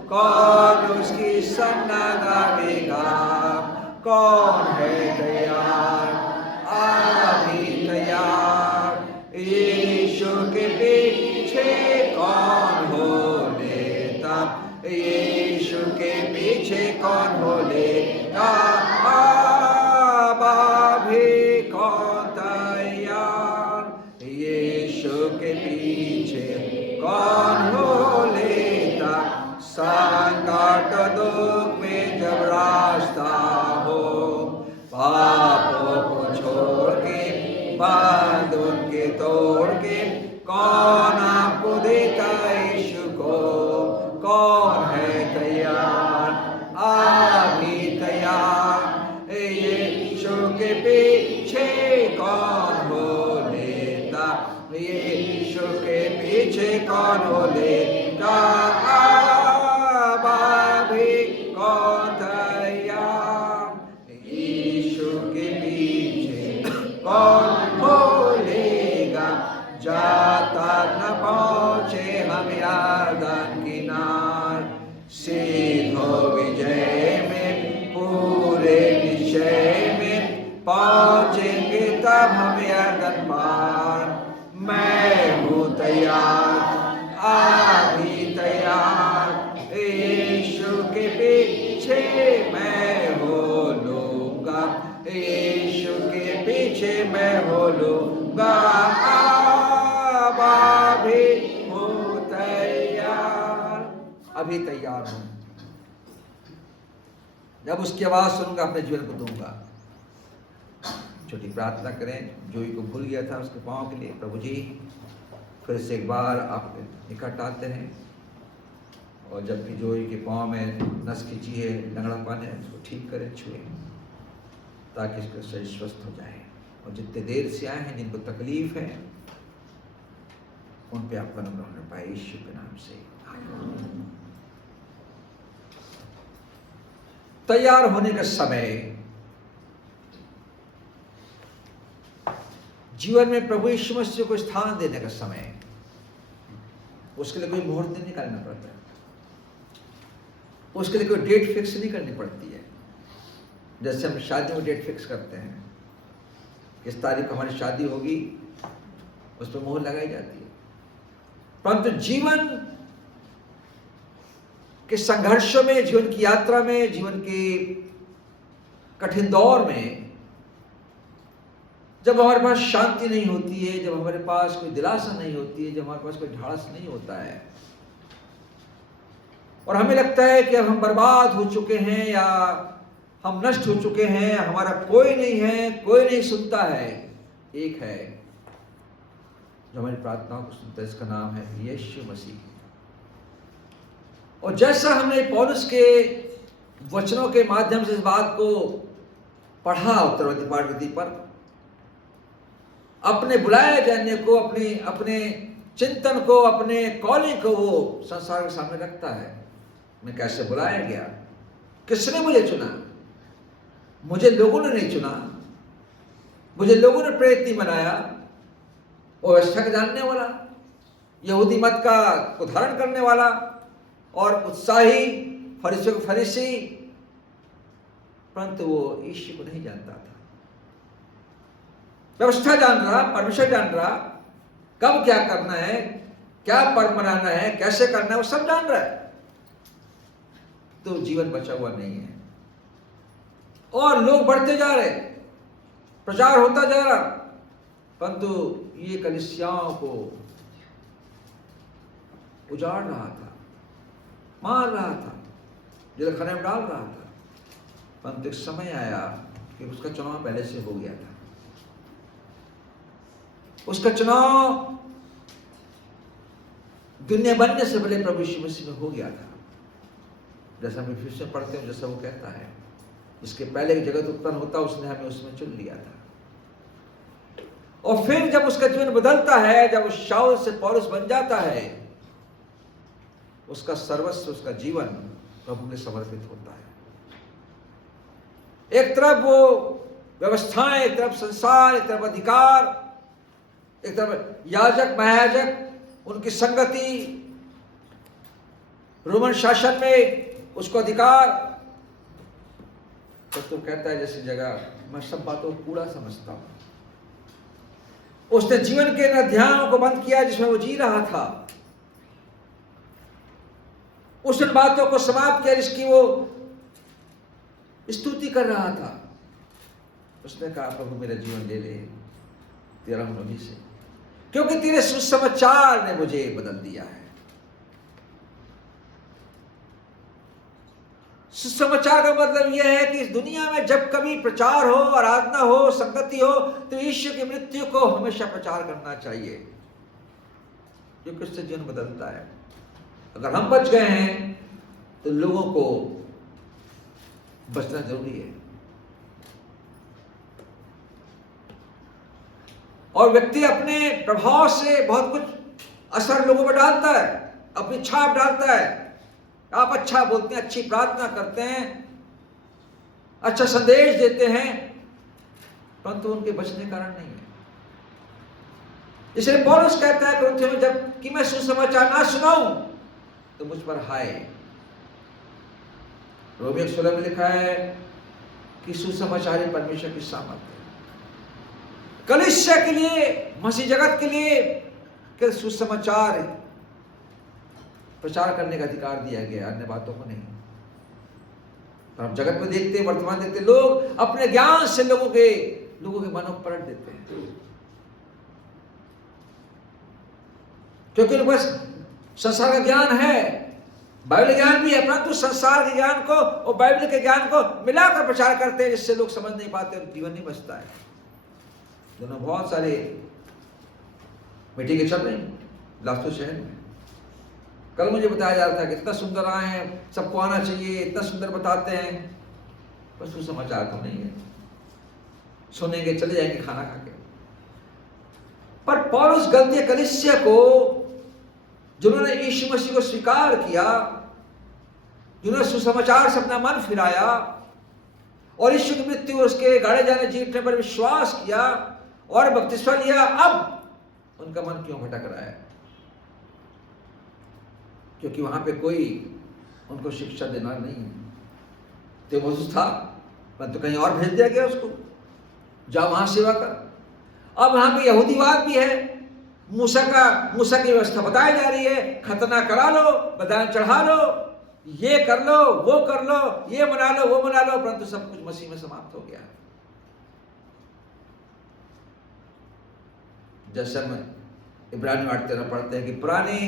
कौन उसकी सन्ना गावेगा। कौन है तैयार, अभी तैयार, यीशु के पीछे कौन हो लेता, यीशु के पीछे कौन हो लेता। भी कौन तैयार, यीशु के पीछे कौन हो लेता। संकट दुख में जब रास्ता हो, पापों को छोड़ के बांध उनके तोड़ के, कौन आपको देता यीशु को। कौन है तैयार, अभी तैयार, यीशु के पीछे कौन हो लेता, यीशु के पीछे कौन हो लेता। कौन तैयार, यीशु के पीछे कौन हो लेगा। जाता न पहुँचे हम यरदन किनार, सीधो विजय में पूरे निश्चय में पहुँचेंगे तब हम यरदन पार। मैं हूँ तैयार, अभी तैयार, यीशु के पीछे मैं हो लूँगा, यीशु के पीछे मैं हो लूँगा। अभी हूँ तैयार, अभी तैयार हूँ। जब उसकी आवाज़ सुनूंगा अपने जीवन को दूंगा। छोटी प्रार्थना करें। जोई को भूल गया था उसके पाँव के लिए, प्रभु जी फिर से एक बार आप निकट आते हैं, और जब भी जोई के पाँव में नस खींची है, लंगड़ापन है, उसको ठीक करें, छुए, ताकि इसका शरीर स्वस्थ हो जाए। और जितने देर से आए हैं, जिनको तकलीफ है, उन पे आपका अनुग्रह होने पाए, यीशु के नाम से। तैयार होने का समय, जीवन में प्रभु यीशु मसीह को स्थान देने का समय, उसके लिए कोई मुहूर्त नहीं निकालना पड़ता है, उसके लिए कोई डेट फिक्स नहीं करनी पड़ती है। जैसे हम शादी में डेट फिक्स करते हैं, इस तारीख को हमारी शादी होगी, उस पर मोहर लगाई जाती है। परंतु जीवन के संघर्षों में, जीवन की यात्रा में, जीवन के कठिन दौर में, जब हमारे पास शांति नहीं होती है, जब हमारे पास कोई दिलासा नहीं होती है, जब हमारे पास कोई ढाढ़स नहीं होता है, और हमें लगता है कि अब हम बर्बाद हो चुके हैं या हम नष्ट हो चुके हैं, हमारा कोई नहीं है, कोई नहीं सुनता है, एक है जो हमारी प्रार्थनाओं को सुनता है, इसका नाम है यीशु मसीह। और जैसा हमने पौलुस के वचनों के माध्यम से इस बात को पढ़ा उत्तरवादी पाठगति पर, अपने बुलाए जाने को, अपने चिंतन को, अपने कॉलिंग को वो संसार के सामने रखता है। मैं कैसे बुलाया गया, किसने मुझे चुना? मुझे लोगों ने नहीं चुना, मुझे लोगों ने प्रेरित नहीं बनाया। वो व्यवस्था का जानने वाला, यहूदी मत को धारण करने वाला और उत्साही फरीसियों को फरीसी, परंतु वो यीशु को नहीं जानता था। व्यवस्था जान रहा, परमेश्वर जान रहा, कब क्या करना है, क्या पर्व मनाना है, कैसे करना है, वो सब जान रहा है, तो जीवन बचा हुआ नहीं है। और लोग बढ़ते जा रहे, प्रचार होता जा रहा, परंतु ये कलीसियाओं को उजाड़ रहा था, मार रहा था, जेलखाने में डाल रहा था। परंतु एक समय आया कि उसका चुनाव पहले से हो गया था। उसका चुनाव दुनिया बनने से पहले प्रभु यीशु मसीह में हो गया था। जैसा हम फिर से पढ़ते हैं, जैसा वो कहता है, इसके पहले कि जगत उत्पन्न होता उसने हमें उसमें चुन लिया था। और फिर जब उसका जीवन बदलता है, जब उस शाऊल से पौलुस बन जाता है, उसका सर्वस्व, उसका जीवन प्रभु में समर्पित होता है। एक तरफ वो व्यवस्थाएं, एक तरफ संसार, एक तरफ अधिकार, एक तरफ याजक महायाजक, उनकी संगति, रोमन शासन में उसको अधिकार। तो कहता है जैसी जगह मैं सब बातों को कूड़ा समझता हूं। उसने जीवन के अध्यायों को बंद किया जिसमें वो जी रहा था, उस बातों को समाप्त किया जिसकी वो स्तुति कर रहा था। उसने कहा प्रभु मेरा जीवन ले ले तेरा मनुष्य से, क्योंकि तेरे सुसमाचार ने मुझे बदल दिया है। सुसमाचार का मतलब यह है कि इस दुनिया में जब कभी प्रचार हो, आराधना हो, संगति हो, तो यीशु की मृत्यु को हमेशा प्रचार करना चाहिए, क्योंकि उससे जीवन बदलता है। अगर हम बच गए हैं तो लोगों को बचना जरूरी है। और व्यक्ति अपने प्रभाव से बहुत कुछ असर लोगों पर डालता है, अपनी छाप डालता है। आप अच्छा बोलते हैं, अच्छी प्रार्थना करते हैं, अच्छा संदेश देते हैं, परंतु उनके बचने कारण नहीं है। इसलिए पौलुस कहता है कुरिन्थियों में, जब कि मैं सुसमाचार ना सुनाऊं तो मुझ पर हाय। रोमियो 16 में लिखा है कि सुसमाचार ही परमेश्वर की सामर्थ है। कलीसिया के लिए, मसीह जगत के लिए कि सुसमाचार प्रचार करने का अधिकार दिया गया, अन्य बातों को नहीं। तो हम जगत में देखते हैं, वर्तमान देखते हैं, लोग अपने ज्ञान से लोगों के मनों को पलट देते हैं, क्योंकि उनके पास संसार का ज्ञान है, बाइबल ज्ञान भी है, परंतु संसार के ज्ञान को और बाइबल के ज्ञान को मिलाकर प्रचार करते हैं, जिससे लोग समझ नहीं पाते और जीवन नहीं बचता है। दोनों बहुत सारे मीटिंग चल रही लास्तु शहर में। कल मुझे बताया जा रहा था कि इतना सुंदर आए हैं, सबको आना चाहिए, इतना सुंदर बताते हैं, पर सुसमाचार तो नहीं है। सुनेंगे, चले जाएंगे खाना खा के। पर पौलुस गलती कलीसिया को, जिन्होंने यीशु मसीह को स्वीकार किया, जिन्होंने सुसमाचार से अपना मन फिराया, और यीशु की मृत्यु और उसके गाड़े जाने जीतने पर विश्वास किया और बपतिस्मा लिया, अब उनका मन क्यों भटक रहा है? क्योंकि वहां पे कोई उनको शिक्षा देना नहीं है। तो मौजूद था, परंतु कहीं और भेज दिया गया उसको, जाओ वहां सेवा कर। अब वहां पे यहूदीवाद भी है, मूसा की व्यवस्था बताई जा रही है, खतना करा लो, बलिदान चढ़ा लो, ये कर लो, वो कर लो, ये मना लो, वो मना लो, परंतु सब कुछ मसीह में समाप्त हो गया। जैसे हम इब्रानी 8:13 पढ़ते हैं कि पुरानी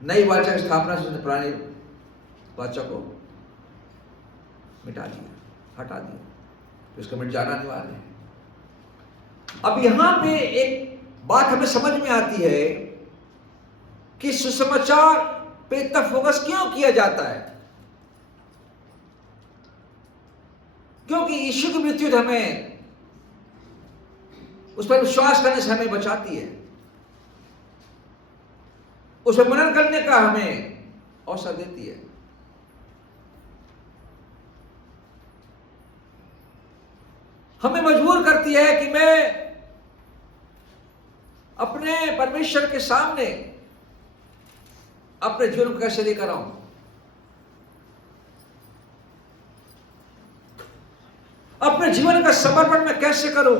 नई वाचा की स्थापना से उसने पुरानी वाचा को मिटा दिया, हटा दिया, तो इसका मिट जाना अनिवार्य है। अब यहां पे एक बात हमें समझ में आती है कि सुसमाचार पे इतना फोकस क्यों किया जाता है? क्योंकि यीशु की मृत्यु हमें उस पर विश्वास करने से हमें बचाती है, उस पर मनन करने का हमें अवसर देती है। हमें मजबूर करती है कि मैं अपने परमेश्वर के सामने अपने जीवन को कैसे लेकर आऊं, अपने जीवन का समर्पण मैं कैसे करूं।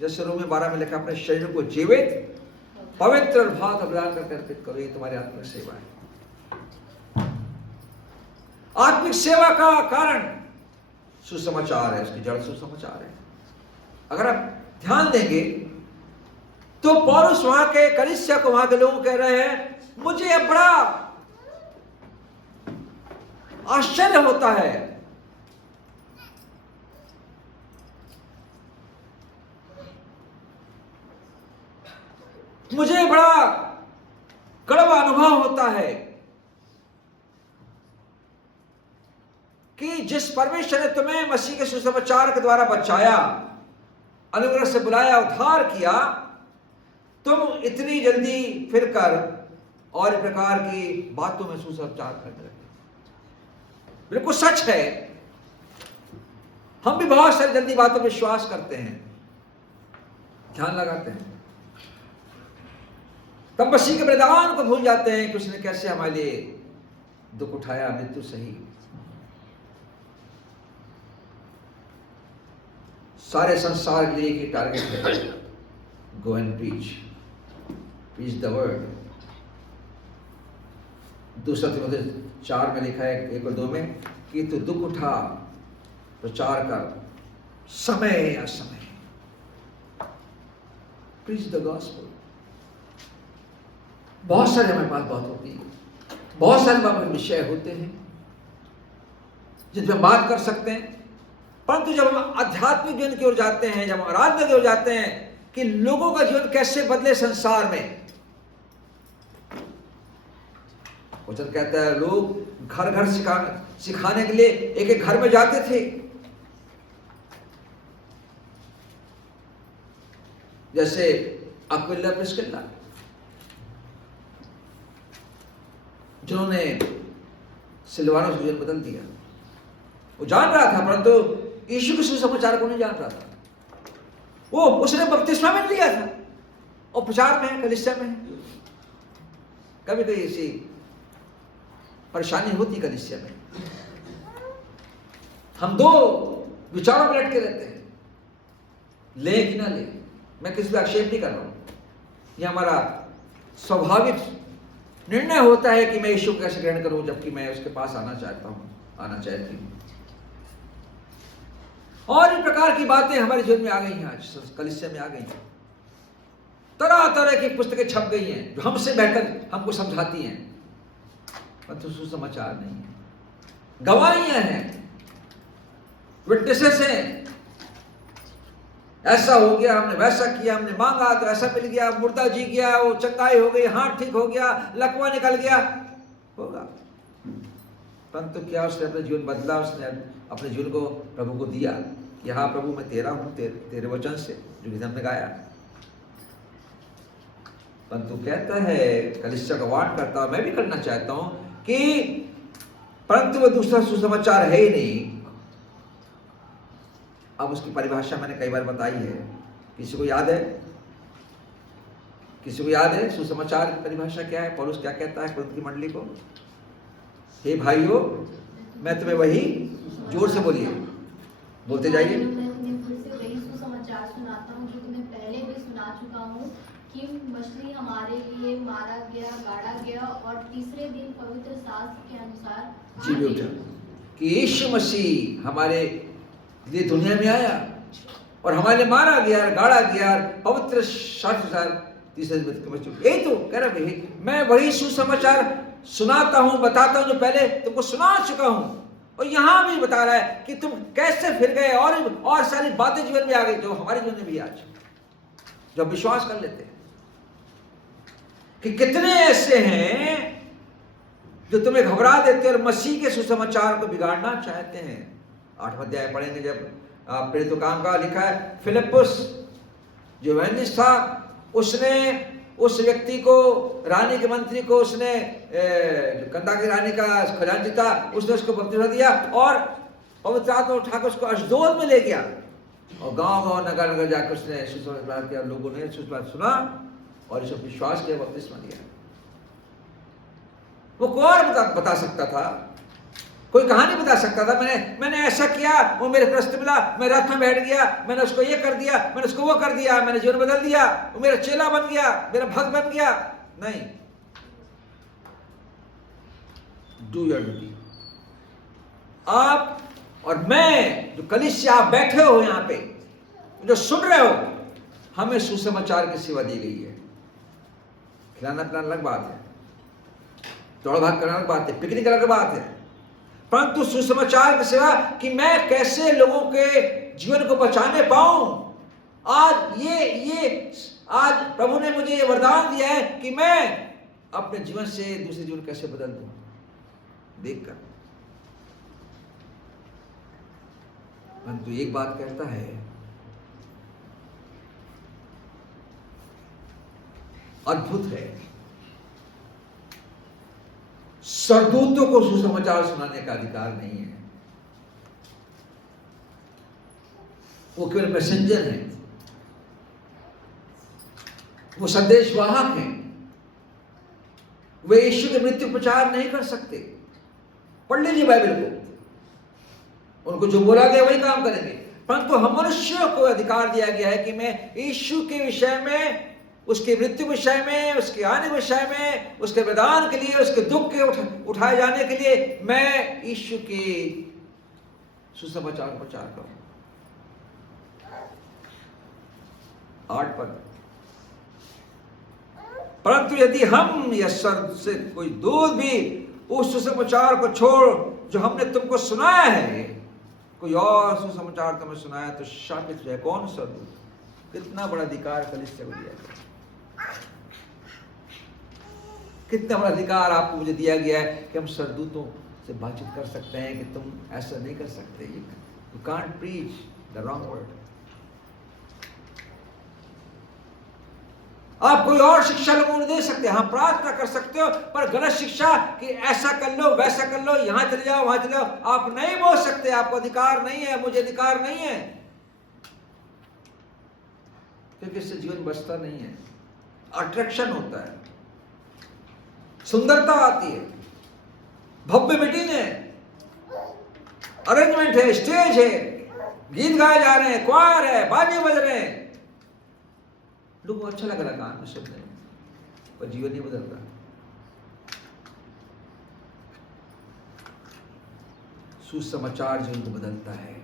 जैसे रोमी 12 में लिखा, अपने शरीर को जीवित, पवित्र और भाव बलिदान करके अर्पित करो, ये तुम्हारी आत्मिक सेवा है। आत्मिक सेवा का कारण सुसमाचार है, उसकी जड़ सुसमाचार है। अगर आप ध्यान देंगे तो पौलुस वहां के कलीसिया को, वहां के लोगों कह रहे हैं, मुझे यह बड़ा आश्चर्य होता है मुझे बड़ा कड़वा अनुभव होता है कि जिस परमेश्वर ने तुम्हें मसीह के सुसमाचार के द्वारा बचाया, अनुग्रह से बुलाया, उद्धार किया, तुम इतनी जल्दी फिरकर और इस प्रकार की बातों में सुसमाचार करने लगे। बिल्कुल सच है, हम भी बहुत सारी जल्दी बातों में विश्वास करते हैं, ध्यान लगाते हैं, तब मसीह के बलिदान को भूल जाते हैं कि उसने कैसे हमारे लिए दुख उठाया, मृत्यु सही। सारे संसार के लिए एक टारगेट है, go and preach the word. दूसरा तिमोथेयुस 4 में लिखा है 1 और 2 में कि तू दुख उठा, प्रचार कर, समय या समय, प्रीच द गॉस्पेल। बहुत सारे हमारे पास बात होती है, बहुत सारे विषय होते हैं जिन पर बात कर सकते हैं, परंतु जब हम आध्यात्मिक जीवन की ओर जाते हैं, जब हम आराधना की ओर जाते हैं कि लोगों का जीवन कैसे बदले संसार में, वचन कहता है लोग घर घर सिखाने के लिए एक एक घर में जाते थे। जैसे अक्विला प्रिस्किल्ला, जिन्होंने सिलवानुस का जीवन बदल दिया। वो जान रहा था, परंतु यीशु के सुसमाचार को नहीं जान रहा था। वो उसने बपतिस्मा में लिया था और प्रचार में है, कलीसिया में है। कभी कभी ऐसी परेशानी होती कलीसिया में, हम दो विचारों में लटके रहते हैं, ले कि ना ले। मैं किसी पर आक्षेप नहीं कर रहा हूं, यह हमारा स्वाभाविक निर्णय होता है कि मैं यीशु को कैसे ग्रहण करूं, जबकि मैं उसके पास आना चाहता हूं, आना चाहती हूं। और इन प्रकार की बातें हमारे जीवन में आ गई हैं, आज कलीसिया में आ गई हैं। तरह तरह की पुस्तकें छप गई हैं जो हमसे बेहतर हमको समझाती हैं, परंतु सुसमाचार नहीं है। गवाहियां हैं, विटनेसेस हैं, ऐसा हो गया, हमने वैसा किया, हमने मांगा तो ऐसा मिल गया, मुर्दा जी गया, वो चंगाई हो गई, हाथ ठीक हो गया, लकवा निकल गया, होगा। परंतु क्या उसने अपने जीवन बदला? उसने अपने जीवन को प्रभु को दिया कि हाँ प्रभु मैं तेरा हूं, तेरे वचन से, जो गीत हमने गाया। परंतु कहता है, कलीसिया का वार्न करता हूं, मैं भी करना चाहता हूं कि परंतु वो दूसरा सुसमाचार है ही नहीं, अब उसकी परिभाषा मैंने कई बार बताई है, किसी को याद है? किसी को याद है सुसमाचार की परिभाषा क्या है? पौलुस क्या कहता है कुरिन्थ की मंडली को? हे भाइयों, मैं तुम्हें वही, जोर से बोलिए, बोलते जाइए। मैं उन्हें फिर से वही सुसमाचार सुनाता हूँ जो तुम्हें पहले भी सुना चुका हूँ कि मछली हमारे लिए मारा गया, गाड़ा गया और तीसरे दिन पवित्र शास्त्र के अनुसार जी भी उठा कि यीशु मसीह हमारे लिए दुनिया में आया और हमारे लिए मारा गया, गाड़ा गया, पवित्र शास्त्र तीसरे दिन। यही तो कह रहा भाई, मैं वही सुसमाचार सुनाता हूँ, बताता हूँ जो पहले तुमको सुना चुका हूँ। और यहाँ भी बता रहा है कि तुम कैसे फिर गए और सारी बातें जीवन में आ गई जो हमारे जीवन में भी आज, जो विश्वास कर लेते हैं। कि कितने ऐसे हैं जो तुम्हें घबरा देते और मसीह के सुसमाचार को बिगाड़ना चाहते हैं। 8वां अध्याय पढ़ेंगे जब प्रेरितों काम का लिखा है, फिलिप्पुस जो इवेंजलिस्ट था, उसने उस व्यक्ति को, रानी के मंत्री को, उसने कंदा की रानी का खजांची था, उसने उसको बपतिस्मा दिया और पवित्र आत्मा उठाकर उसको अशदोद में ले गया और गांव-गांव नगर-नगर जाकर उसने सुसमाचार किया। लोगों ने सुसमाचार सुना और इस पर विश्वास किया, बपतिस्मा दिया। वो कौन बता सकता था? कोई कहानी बता सकता था मैंने ऐसा किया, वो मेरे रास्ते मिला, मैं रथ में बैठ गया, मैंने उसको ये कर दिया, मैंने उसको वो कर दिया, मैंने जीवन बदल दिया, वो मेरा चेला बन गया, मेरा भक्त बन गया। नहीं, डू योर ड्यूटी। आप और मैं, जो कलीसिया आप बैठे हो यहाँ पे, जो सुन रहे हो, हमें सुसमाचार की सेवा दी गई है। खिलाना पिलाना अलग बात है, दौड़ भाग करना अलग बात है, पिकनिक अलग बात है, परंतु सुसमाचार की सेवा कि मैं कैसे लोगों के जीवन को बचाने पाऊं। आज प्रभु ने मुझे ये वरदान दिया है कि मैं अपने जीवन से दूसरे जीवन कैसे बदल दूं, देखकर। परंतु एक बात कहता है, अद्भुत है, सरदूतों को सुसमाचार सुनाने का अधिकार नहीं है। वो केवल मैसेंजर हैं, वो संदेशवाहक हैं, वे यीशु के मृत्यु प्रचार नहीं कर सकते। पढ़ लीजिए बाइबल को, उनको जो बोला गया वही काम करेंगे। परंतु हम मनुष्यों को अधिकार दिया गया है कि मैं यीशु के विषय में, उसके मृत्यु विषय में, उसके आने विषय में, उसके वरदान के लिए, उसके दुख के उठाए जाने के लिए मैं यीशु के सुसमाचार प्रचार करूं। 8 पद, परंतु यदि हम या स्वर्ग से कोई दूत भी उस सुसमाचार को छोड़ जो हमने तुमको सुनाया है, कोई और सुसमाचार तुम्हें सुनाया तो शापित है। कौन सरदूत? कितना बड़ा अधिकार कलीसिया को दिया गया, कितना बड़ा अधिकार आपको मुझे दिया गया है कि हम सरदूतों से बातचीत कर सकते हैं कि तुम ऐसा नहीं कर सकते। You can't preach the wrong word. आप कोई और शिक्षा लोगों को दे सकते हैं, हाँ प्रार्थना कर सकते हो, पर गलत शिक्षा कि ऐसा कर लो, वैसा कर लो, यहां चले जाओ, वहां चले जाओ, आप नहीं बोल सकते। आपको अधिकार नहीं है, मुझे अधिकार नहीं है, क्योंकि इससे जीवन बचता नहीं है। अट्रैक्शन होता है, सुंदरता आती है, भव्य मीटिंग है, अरेंजमेंट है, स्टेज है, गीत गाए जा रहे हैं, क्वायर है, बाजे बज रहे हैं, लोगों को अच्छा लग रहा कान में सुनने में, पर जीवन नहीं बदल रहा। सुसमाचार जीवन को बदलता है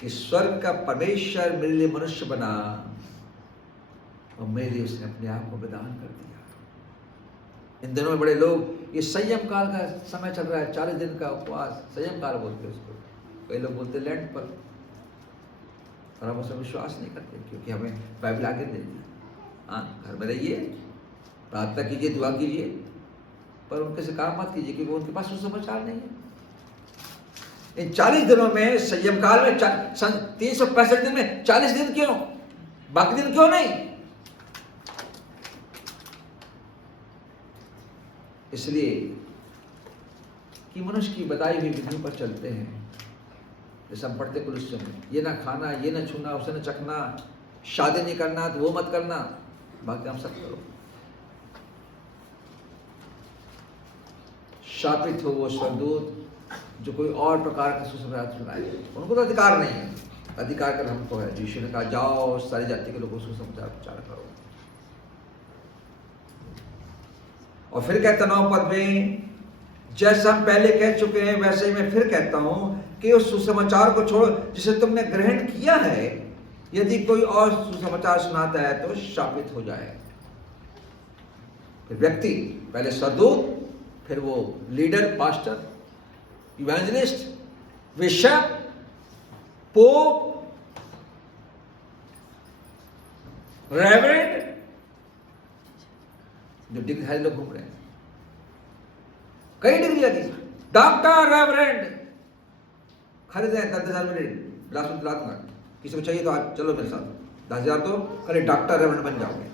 कि स्वर्ग का परमेश्वर मेरे लिए मनुष्य बना और मेरे लिए उसने अपने आप को बलिदान कर दिया। इन दिनों में बड़े लोग, ये संयम काल का समय चल रहा है, 40 दिन का उपवास, संयम काल बोलते हैं उसको, कई लोग बोलते हैं लेंट पर, और हम उसमें विश्वास नहीं करते क्योंकि हमें बाइबल आगे दे दी। हाँ, घर में रहिए, प्रार्थना कीजिए, दुआ कीजिए, पर उनके से काम मत कीजिए क्योंकि उनके पास सुसमाचार नहीं है। इन 40 दिनों में, संयम काल में 365 दिन में 40 दिन क्यों, बाकी दिन क्यों नहीं? इसलिए कि मनुष्य की बताई हुई विधि पर चलते हैं, जैसे हम पढ़ते कुलस्म में, ये ना खाना, ये ना छूना, उसे ना चखना, शादी नहीं करना तो वो मत करना, बाकी हम सब करो। शापित हो वो स्वर्गदूत जो कोई और प्रकार का सुसमाचार सुनाए, उनको तो अधिकार नहीं है, अधिकार कर हमको है। यीशु ने कहा जाओ सारी जाति के लोगों को सुसमाचार प्रचार करो। और फिर कहता 9 पद में, जैसा हम पहले कह चुके हैं वैसे ही मैं फिर कहता हूं कि उस सुसमाचार को छोड़ो जिसे तुमने ग्रहण किया है। यदि कोई और सुसमाचार सुनाता है तो शापित हो जाए। फिर व्यक्ति, पहले स्वर्गदूत, फिर वो leader, pastor, evangelist, bishop, pope, reverend, जो डिग्री लोग घूम रहे हैं, कई डिग्री लगी, डॉक्टर, रेवरेंड, खरीदे 10,000 में बिलासपुर दिला दूंगा, किसी को चाहिए तो आज चलो मेरे साथ, 10,000 तो कल डॉक्टर रेवरेंड बन जाओगे।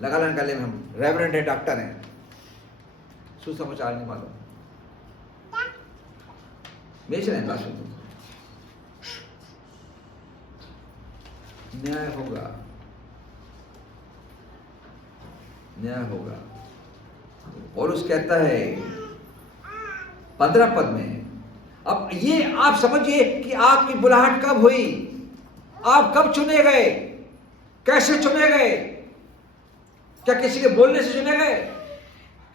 लगा लेने गले में हम रेवरेंड है, डॉक्टर हैं, सुसमाचार नहीं मालूम, बेच रहे हैं बिलासपुर। न्याय होगा, न्याय होगा। और उस कहता है 15 पद में, अब ये आप समझिए कि आपकी बुलाहट कब हुई, आप कब चुने गए, कैसे चुने गए? क्या किसी के बोलने से चुने गए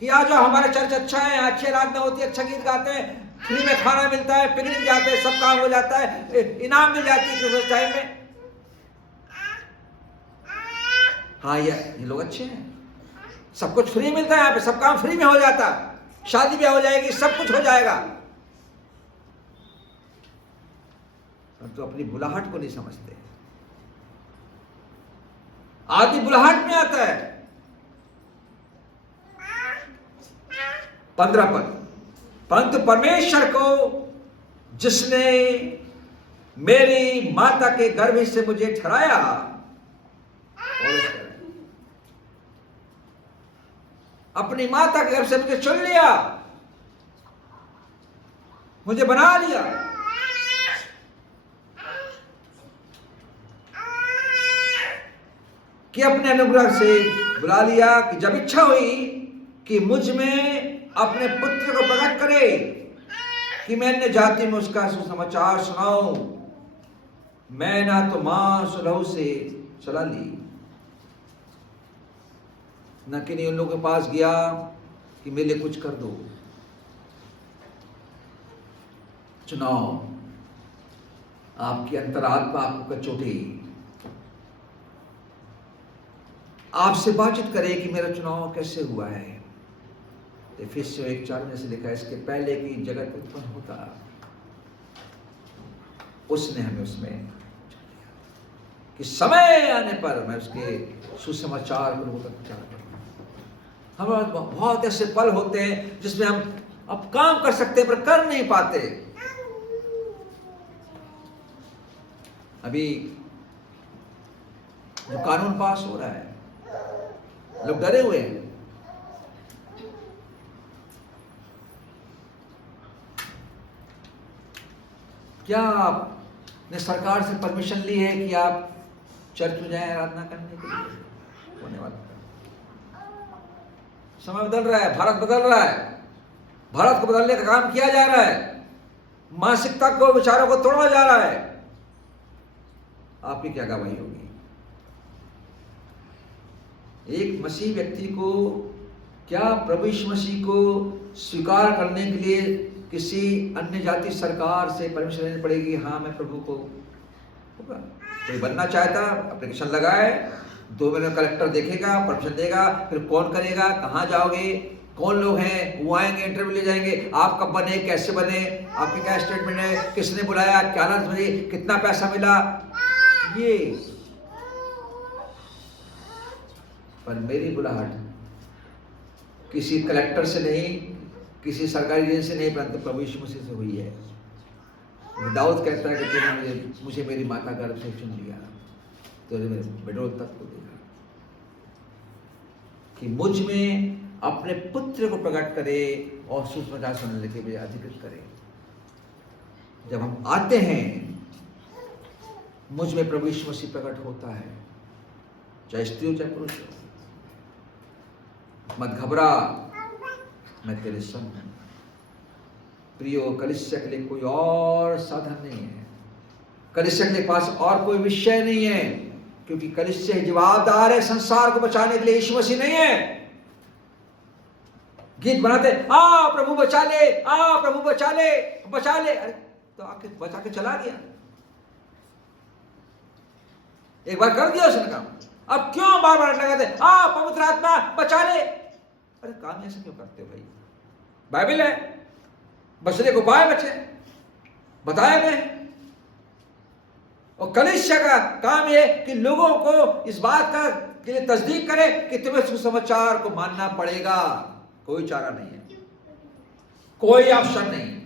कि आ जाओ हमारा चर्च अच्छा है, अच्छी आराधना होती है, अच्छा गीत गाते हैं, फ्री में खाना मिलता है, पिकनिक जाते हैं, सब काम हो जाता है, इनाम मिल जाती है क्रिसमस टाइम में? हाँ ये लोग अच्छे हैं, सब कुछ फ्री मिलता है यहाँ पे, सब काम फ्री में हो जाता है, शादी ब्याह हो जाएगी, सब कुछ हो जाएगा। तो अपनी बुलाहट को नहीं समझते। आदमी बुलाहट में आता है। 15 पद, परंतु परमेश्वर को जिसने मेरी माता के गर्भ से मुझे ठहराया, और अपनी माता के गर्भ से मुझे चुन लिया, मुझे बना लिया, कि अपने अनुग्रह से बुला लिया, कि जब इच्छा हुई कि मुझ में अपने पुत्र को प्रकट करे, कि मैं अन्य जाति में उसका सुसमाचार सुनाऊं। मैं ना तो मांस और लहू से चला ली, न कि उन लोगों के पास गया कि मेरे लिए कुछ कर दो। चुनाव, आपकी अंतरात्मा आपको कचोटे, आपसे बातचीत करे कि मेरा चुनाव कैसे हुआ है। एफेसियों 1:4 में से लिखा है, इसके पहले कि जगत उत्पन्न होता उसने हमें उसमें कि समय आने पर मैं उसके सुसमाचार को लोगों तक पहुंचा करूं। हमारे बहुत ऐसे पल होते हैं जिसमें हम अब काम कर सकते हैं पर कर नहीं पाते। अभी जो कानून पास हो रहा है, लोग डरे हुए हैं। क्या आपने सरकार से परमिशन ली है कि आप चर्च में जाएं आराधना करने के लिए? होने वाला समय बदल रहा है, भारत बदल रहा है, भारत को बदलने का काम किया जा रहा है, मानसिकता को, विचारों को तोड़ा जा रहा है। आपकी क्या गवाही होगी? एक मसीह व्यक्ति को क्या प्रभु यीशु मसीह को स्वीकार करने के लिए किसी अन्य जाति सरकार से परमिशन लेनी पड़ेगी? हाँ, मैं प्रभु को होगा। कोई बनना चाहता, एप्लीकेशन लगाए, 2 महीने कलेक्टर देखेगा, परमिशन देगा, फिर कौन करेगा, कहाँ जाओगे, कौन लोग हैं, वो आएंगे, इंटरव्यू ले जाएंगे, आप कब बने, कैसे बने, आपके क्या स्टेटमेंट है, किसने बुलाया, क्या लालच मिली, कितना पैसा मिला, ये। पर मेरी बुलाहट किसी कलेक्टर से नहीं, किसी सरकारी एजेंसी से नहीं, परंतु प्रभु यीशु मसीह से हुई है। दाऊद कहता है कि तूने मुझे मेरी माता गर्भ से चुन लिया, तो मेरे बेटों तक को देखा कि मुझ में अपने पुत्र को प्रकट करे और सुसमाचार सुनाने के लिए अधिकृत करे। जब हम आते हैं मुझ में प्रभु यीशु मसीह प्रकट होता है, चाहे स्त्री हो चाहे पुरुष हो। मत घबरा, मैं तेरे संग हूं। प्रियो, कलीसिया के लिए कोई और साधन नहीं है, कलीसिया के पास और कोई विषय नहीं है, क्योंकि कलीसिया जवाबदार है संसार को बचाने के लिए, यीशु मसीह नहीं है। गीत बनाते, आ प्रभु बचा ले, आ प्रभु बचा ले, बचा ले। अरे तो आके बचा के चला गया, एक बार कर दिया उसने काम, अब क्यों बार बार लगाते, आ पवित्र आत्मा बचा ले। अरे काम ऐसे क्यों करते हो भाई? बाइबल है, बचने को पाए बचे, बताया मैं। और कलीसिया का काम ये कि लोगों को इस बात का के लिए तस्दीक करे कि तुम्हें सुसमाचार को मानना पड़ेगा, कोई चारा नहीं है, कोई ऑप्शन नहीं।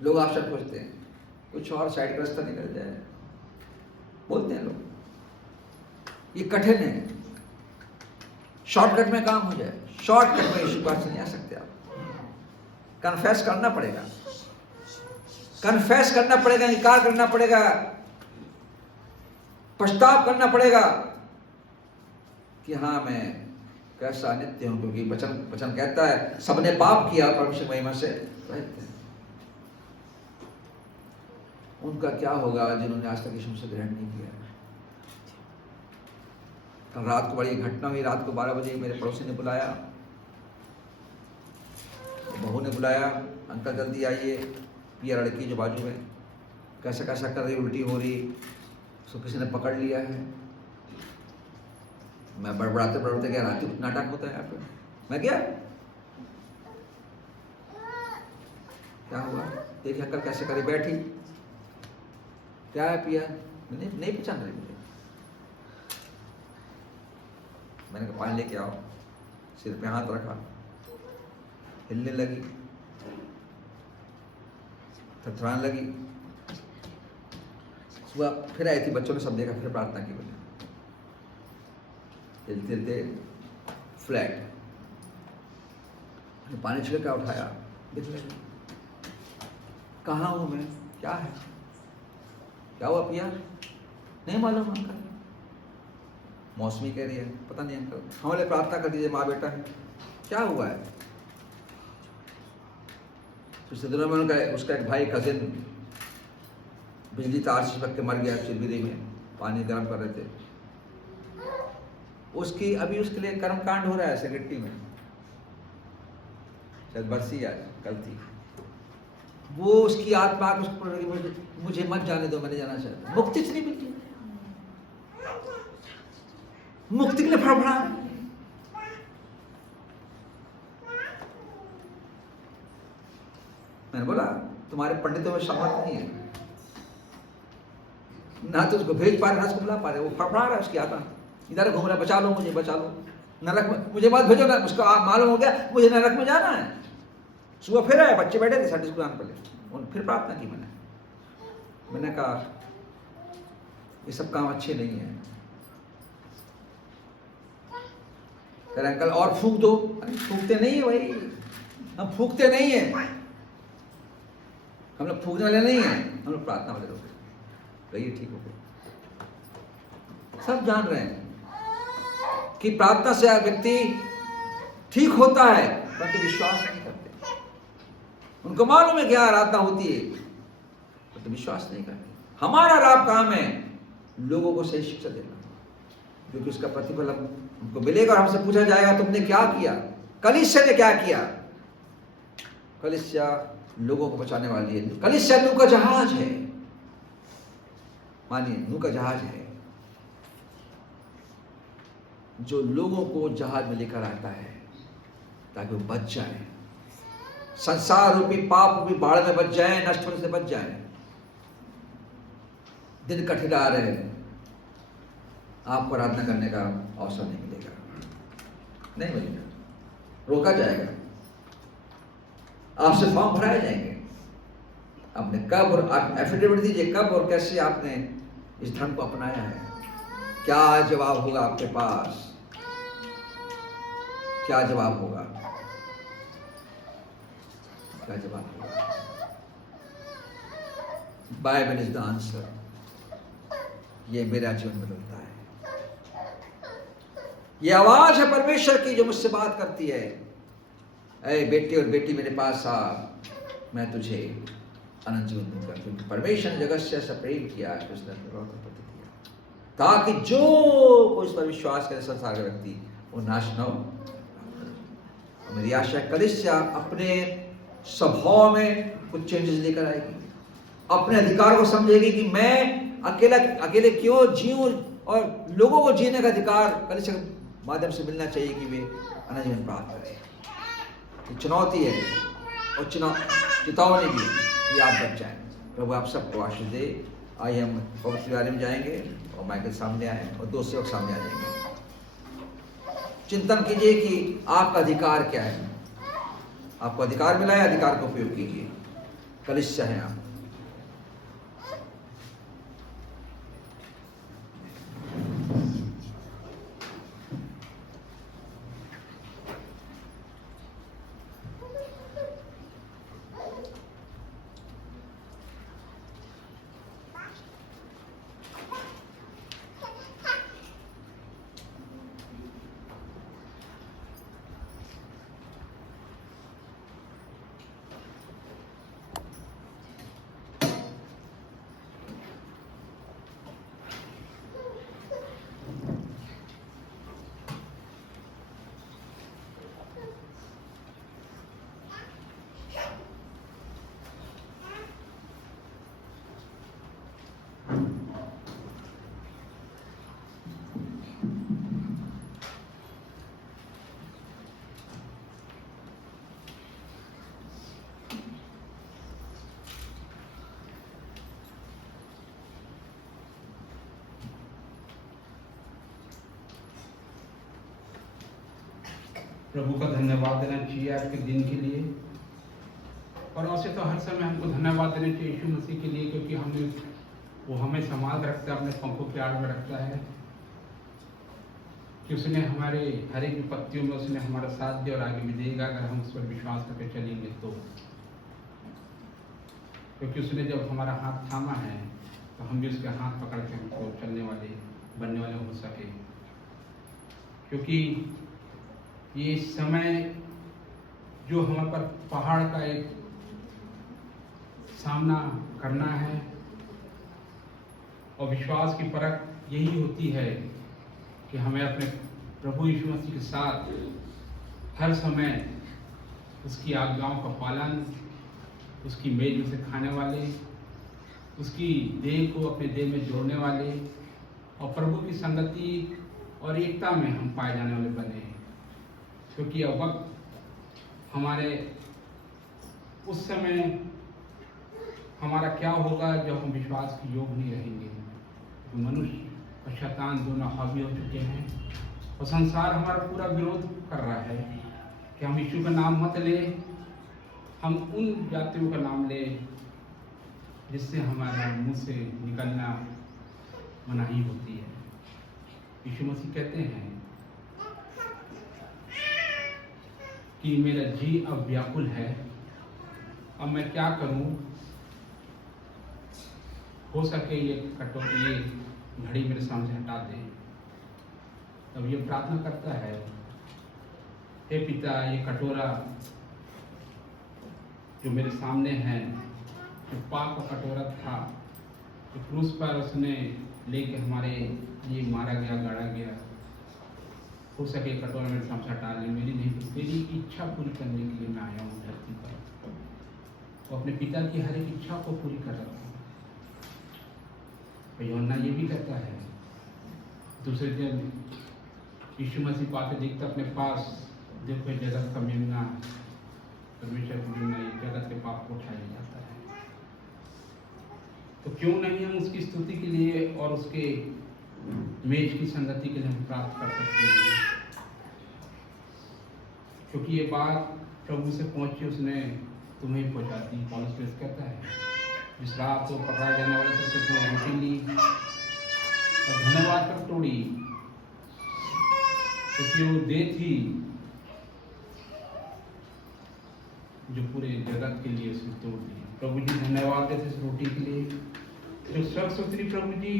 लोग ऑप्शन खोजते हैं, कुछ और साइड का रास्ता निकल जाए बोलते हैं लोग, ये कठिन है, शॉर्टकट में काम हो जाए। शॉर्टकट में यीशु के पास से नहीं आ सकते आप, कन्फेस करना पड़ेगा, कन्फेस करना पड़ेगा, इनकार करना पड़ेगा, पछताव करना पड़ेगा कि हाँ मैं कैसा नित्य हूं, क्योंकि वचन कहता है सबने पाप किया परमेश्वर महिमा से रहते हैं। उनका क्या होगा जिन्होंने आज तक यीशु से ग्रहण नहीं किया। कल रात को बड़ी घटना हुई, रात को 12 बजे मेरे पड़ोसी ने बुलाया, बहू ने बुलाया, अंकल जल्दी आइए, पिया लड़की जो बाजू में कैसा कैसा कर रही, उल्टी हो रही, उसको किसी ने पकड़ लिया है। मैं बड़बड़ाते बड़बड़ाते गया, रात को नाटक होता है यहाँ पे। मैं गया, क्या हुआ देखिए अंकल कैसे करे, बैठी, क्या है पिया, नहीं पहचान रही मुझे। मैंने कहा पानी लेके आओ, सिर पे हाथ रखा, हिलने लगी, थरथराने लगी। सुबह फिर आई थी, बच्चों ने सब देखा, फिर प्रार्थना की मैंने, हिलते हिलते फ्लैट, पानी छिड़का उठाया, देखने लगी, कहाँ हूँ मैं, क्या है, क्या हुआ पिया, नहीं मालूम अंकल। मौसमी कह रही है पता नहीं अंकल, हमारे प्रार्थना कर दीजिए, माँ बेटा है, क्या हुआ है। पिछले दिनों में उनका उसका एक भाई कजिन बिजली तार से चिपक के मर गया, चिलबिरी में पानी गर्म कर रहे थे, उसकी अभी उसके लिए कर्मकांड हो रहा है सेक्रेटरी में, शायद बरसी आज कल थी। वो उसकी आत्मा मुझे मत जाने दो, मैंने जाना चाहता, मुक्ति से नहीं मिलती, मुक्ति के लिए फड़फड़ा। मैंने बोला तुम्हारे पंडितों में सामर्थ नहीं है, ना तो उसको भेज पा रहे ना उसको बुला पा रहे, वो फड़फड़ा रहा है उसकी आत्मा, इधर घूम रहा, बचा लो मुझे, बचा लो, नरक में मुझे मत भेजो ना। उसको मालूम हो गया मुझे नरक में जाना है। सुबह फिर आए, बच्चे बैठे थे संडे स्कूल आने पहले, उन्होंने फिर प्रार्थना की। मैंने कहा ये सब काम अच्छे नहीं है। फिर अंकल और फूंक दो, अरे फूंकते नहीं है भाई, हम फूंकते नहीं है, हम लोग फूंकने वाले नहीं है, हम लोग प्रार्थना वाले लोग। ये ठीक हो गया, सब जान रहे हैं कि प्रार्थना से व्यक्ति ठीक होता है, परंतु विश्वास नहीं करते। उनको मालूम है कि आराधना होती है, परंतु विश्वास नहीं करते। हमारा राब काम है लोगों को सही शिक्षा देना, क्योंकि उसका प्रतिफल हमको मिलेगा और हमसे पूछा जाएगा तुमने क्या किया। कलीसिया ने क्या किया? कलीसिया लोगों को बचाने वाली है। कलीसिया नूह का जहाज है, मानिए नूह का जहाज है जो लोगों को जहाज में लेकर आता है ताकि वो बच जाए, संसार रूपी पाप रूपी बाढ़ में बच जाए, नष्ट होने से बच जाए। दिन कठिन आ रहे हैं, आपको आराधना करने का अवसर नहीं मिलेगा, नहीं मिलेगा, रोका जाएगा, आपसे फॉर्म भराए जाएंगे। आपने कब और आप एफिडेविट दीजिए कब और कैसे आपने इस धर्म को अपनाया है, क्या जवाब होगा आपके पास, क्या जवाब होगा, क्या जवाब होगा। Bible is the answer. ये मेरा जीवन बदलता है। ये आवाज है परमेश्वर की जो मुझसे बात करती है, ऐ बेटे और बेटी मेरे पास आ, मैं तुझे अनंत जीवन दूंगा। क्योंकि परमेश्वर ने जगत से ऐसा प्रेम किया कि उसने अपने पुत्र को दिया, ताकि जो कोई इस पर विश्वास करे संसार का व्यक्ति वो नाश न हो। मेरी आशा है कलीसिया अपने स्वभाव में कुछ चेंजेस लेकर आएगी, अपने अधिकार को समझेगी कि मैं अकेले क्यों जीऊं, और लोगों को जीने का अधिकार कलीसिया के माध्यम से मिलना चाहिए कि वे अनंत जीवन प्राप्त करें। ये चुनौती है और चेतावनी भी कि आप बच जाएं। प्रभु आप सबको आशीष दे। आइए हम पवित्र कार्य में जाएंगे और माइकल सामने आए और दो सेवक सामने आ जाएंगे। चिंतन कीजिए कि आपका अधिकार क्या है। आपको अधिकार मिला है, अधिकार का उपयोग कीजिए। कलीसिया है आप। प्रभु का धन्यवाद देना चाहिए आज के दिन के लिए, और वैसे तो हर समय हमको धन्यवाद देना चाहिए यीशु मसीह के लिए, क्योंकि वो हमें संभाल रखता है, अपने पंखों की आड़ में रखता है, कि उसने हमारे हर एक विपत्तियों में उसने हमारा साथ दिया और आगे भी देगा अगर हम उस पर विश्वास करके चलेंगे तो। क्योंकि उसने जब हमारा हाथ थामा है तो हम भी उसके हाथ पकड़ के हमको चलने वाले बनने वाले हो सके। क्योंकि ये समय जो हमारे पर पहाड़ का एक सामना करना है, और विश्वास की परख यही होती है कि हमें अपने प्रभु यीशु मसीह के साथ हर समय उसकी आज्ञाओं का पालन, उसकी मेज में से खाने वाले, उसकी देह को अपने देह में जोड़ने वाले, और प्रभु की संगति और एकता में हम पाए जाने वाले बने। क्योंकि अब वक्त हमारे उस समय हमारा क्या होगा जब हम विश्वास के योग नहीं रहेंगे। तो मनुष्य और शैतान दोनों हावी हो चुके हैं, और संसार हमारा पूरा विरोध कर रहा है कि हम यीशु का नाम मत ले, हम उन जातियों का नाम ले जिससे हमारे मुंह से निकलना मनाही होती है। यीशु मसीह कहते हैं कि मेरा जी अब व्याकुल है, अब मैं क्या करूं, हो सके ये कटोरी ये घड़ी मेरे सामने से हटा दे। तब ये प्रार्थना करता है, हे पिता, ये कटोरा जो मेरे सामने है, जो पाप का कटोरा था, जो क्रूस पर उसने लेके हमारे लिए मारा गया, गाड़ा गया, हो सके कटोरा मेरे सामने हटा ले। मेरी नहीं, तेरी इच्छा पूरी करने के लिए मैं आया हूँ धरती पर, तो अपने पिता की हर एक इच्छा को पूरी कर रहा हूँ। यूहन्ना ये भी कहता है, दूसरे दिन यीशु मसीह को आते देखता अपने पास, देखो जगत का मेमना, परमेश्वर का मेमना, ये जगत के पाप को उठाया जाता है। तो क्यों नहीं हम उसकी स्तुति के लिए और उसके मेज की संगति के लिए हम प्राप्त कर सकते हैं। क्योंकि ये बात प्रभु से पहुंची, उसने तुम्हें पहुंचाती। पौलुस कहता है, जिस रात को पकड़ाए जाने वाले थे उसने रोटी ली और धन्यवाद कर तोड़ी, क्योंकि वो देह थी जो पूरे जगत के लिए उसने तोड़ दी। प्रभु जी धन्यवाद देते इस रोटी के लिए जो स्वर्ग से उतरी प्रभु जी,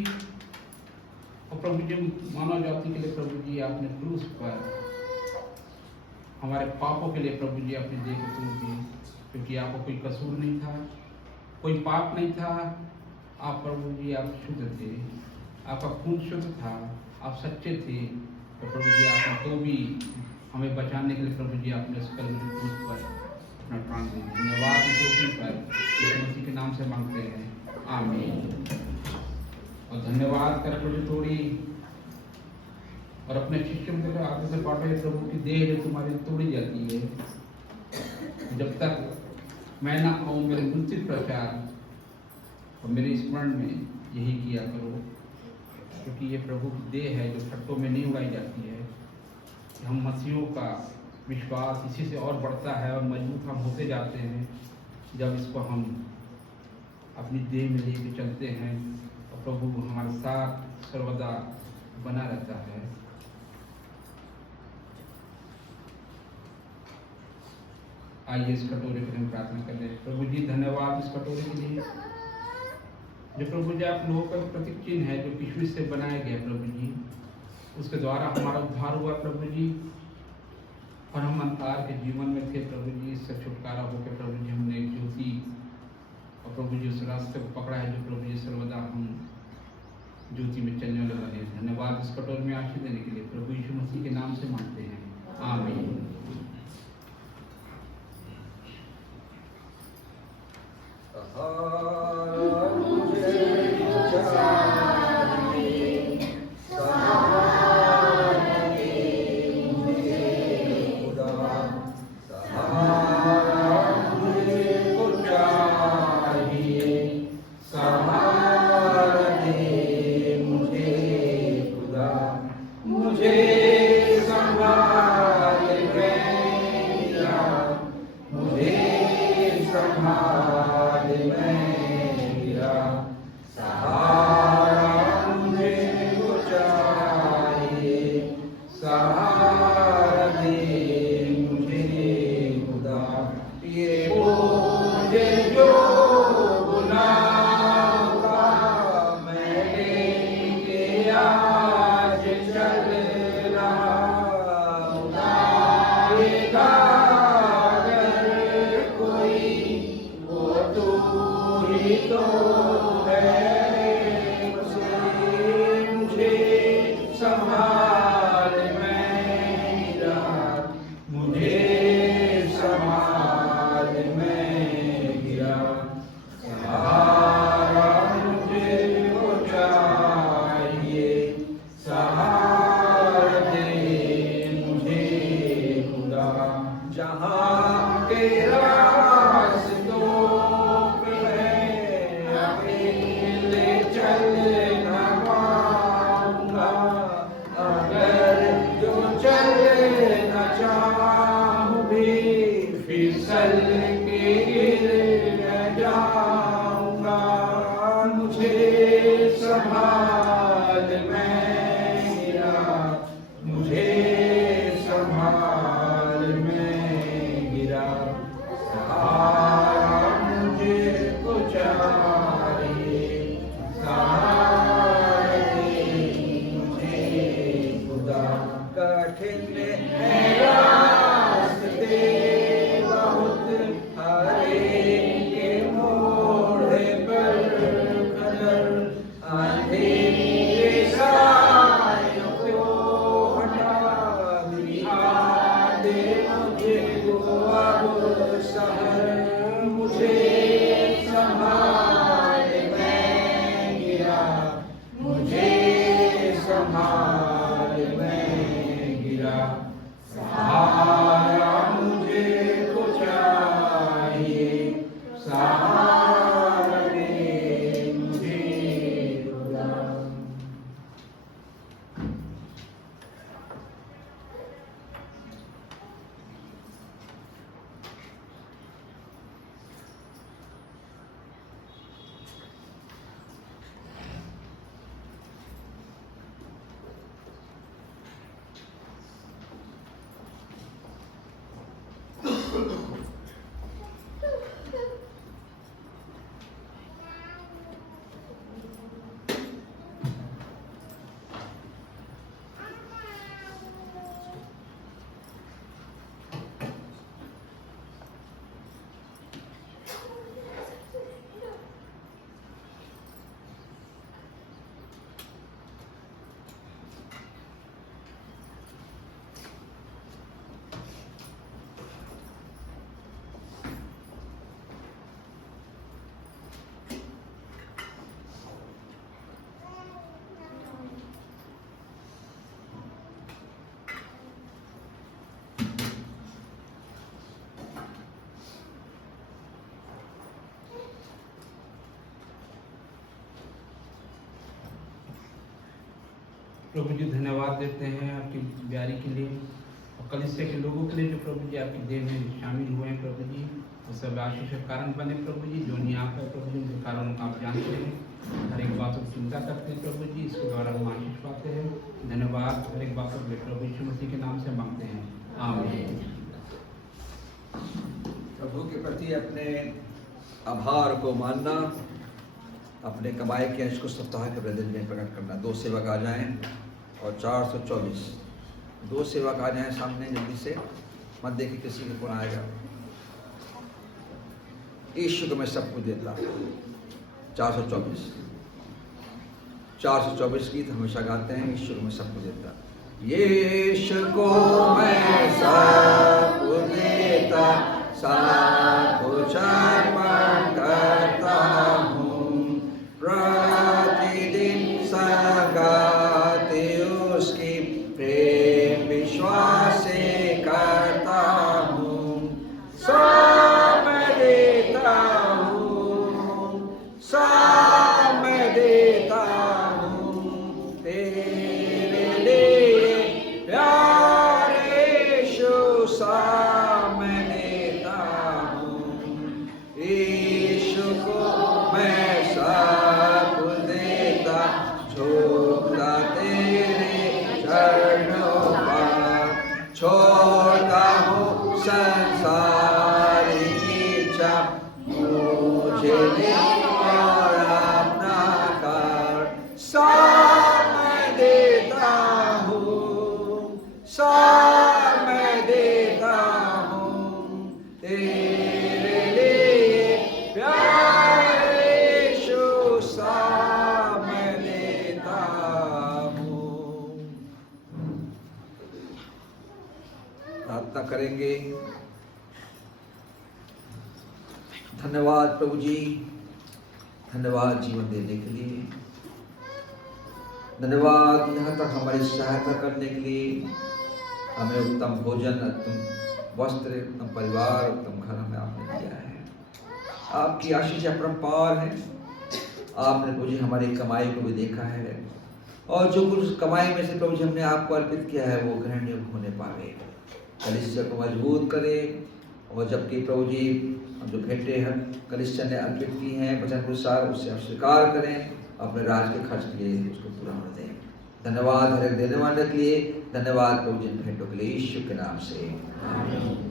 और प्रभु जी मानव जाति के लिए प्रभु जी आपने क्रूस पर हमारे पापों के लिए प्रभु जी आपने देह को तोड़ दिए, क्योंकि आपको कोई कसूर नहीं था, कोई पाप नहीं था। आप प्रभु जी आप शुद्ध थे, आपका खून शुद्ध था, आप सच्चे थे। तो प्रभु जी आपने तो भी हमें बचाने के लिए प्रभु जी आपने उस कलवरी क्रूस पर अपना प्राण दे दिया। धन्यवाद इस रोटी पर यीशु मसीह के नाम से मांगते हैं, आमीन। और धन्यवाद कर प्रभु तोड़ी और अपने शिष्यों को आगे से बांटो, ये प्रभु की देह जो तुम्हारी तोड़ी जाती है, जब तक मैं ना आऊँ मेरे मुंसित प्रचार और मेरे स्मरण में यही किया करो, क्योंकि ये प्रभु की देह है जो फट्टों में नहीं उड़ाई जाती है। हम मसीहों का विश्वास इसी से और बढ़ता है और मजबूत हम होते जाते हैं जब इसको हम अपनी देह में लेके चलते हैं, और प्रभु हमारे साथ सर्वदा बना रहता है। आइए इस कटोरे के लिए हम प्रार्थना कर रहे हैं। प्रभु जी धन्यवाद इस कटोरे के लिए जो प्रभु जी आप लोगों का प्रतीक चिन्ह है जो यीशु से बनाया गया प्रभु जी, उसके द्वारा हमारा उद्धार हुआ प्रभु जी, और हम अंधकार के जीवन में थे प्रभु जी, इससे छुटकारा होकर प्रभु जी हमने एक ज्योति और प्रभु जी उस रास्ते को पकड़ा है जो प्रभु जी सर्वदा हम ज्योति में चलने वाले बने। धन्यवाद इस कटोरे में आशीष देने के लिए प्रभु यीशु मसीह के नाम से मांगते हैं, आमीन। प्रभु जी धन्यवाद देते हैं आपकी प्यारी के लिए और कलीसिया के लोगों के लिए जो प्रभु जी आपकी देह में शामिल हुए हैं प्रभु जी, वो सब आशीष का कारण बने प्रभु जी। जो नहीं आता प्रभु जी उनके कारणों का आप जानते हैं, हर एक बातों की चिंता करते हैं प्रभु जी, इसके द्वारा हम आशीष पाते हैं। धन्यवाद हर एक बातों के लिए प्रभु यीशु मसीह के नाम से मांगते हैं, आमीन। प्रभु के प्रति अपने आभार को मानना, अपने कमाई के अंश को सप्ताह के दिन में प्रकट करना। 2 सेवक आ जाएं और 424 2 सेवक आ जाएं सामने जल्दी से, मत देखिए किसी को कौन आएगा। ईश्वर को मैं सब कुछ देता। 424 गीत हमेशा गाते हैं, ईश्वर को मैं सब कुछ देता। यीशु को मैं सब कुछ देता, सब कुछ अर्पण करता हूँ, प्रतिदिन संगति उसकी प्रेम विश्वास से करता हूँ, सब मैं देता हूँ, सब मैं देता हूँ तेरे लिए प्यारे यीशु, सब मैं देता हूँ। यीशु को मैं सब कुछ देता, झुकता तेरे चरणों पर, छोड़ता हूँ संसारी इच्छा, मुझे ले और अपना कर, सब मैं देता हूँ, सब मैं देता हूँ तेरे लिए प्यारे यीशु, सब मैं देता हूँ। प्रार्थना करेंगे। धन्यवाद प्रभु जी, धन्यवाद जीवन देने के लिए, धन्यवाद यहाँ तक हमारी सहायता करने के लिए। हमें उत्तम भोजन, उत्तम वस्त्र, उत्तम परिवार, उत्तम घर हमें आपने दिया है। आपकी आशीष अपरंपार है। आपने प्रभु जी हमारी कमाई को भी देखा है, और जो कुछ कमाई में से प्रभु जी हमने आपको अर्पित किया है वो ग्रहण योग्य होने पावे। कलीसिया को मजबूत करें, और जबकि प्रभु जी जो भेंटें हैं कलीसिया ने अर्पित की हैं वचन के अनुसार, उसे आप स्वीकार करें, अपने राज के खर्च के लिए उसको पूरा होने दें। धन्यवाद हर एक देने वाले के लिए, धन्यवाद प्रभु जी भेंटों के लिए, यीशु के नाम से आमीन।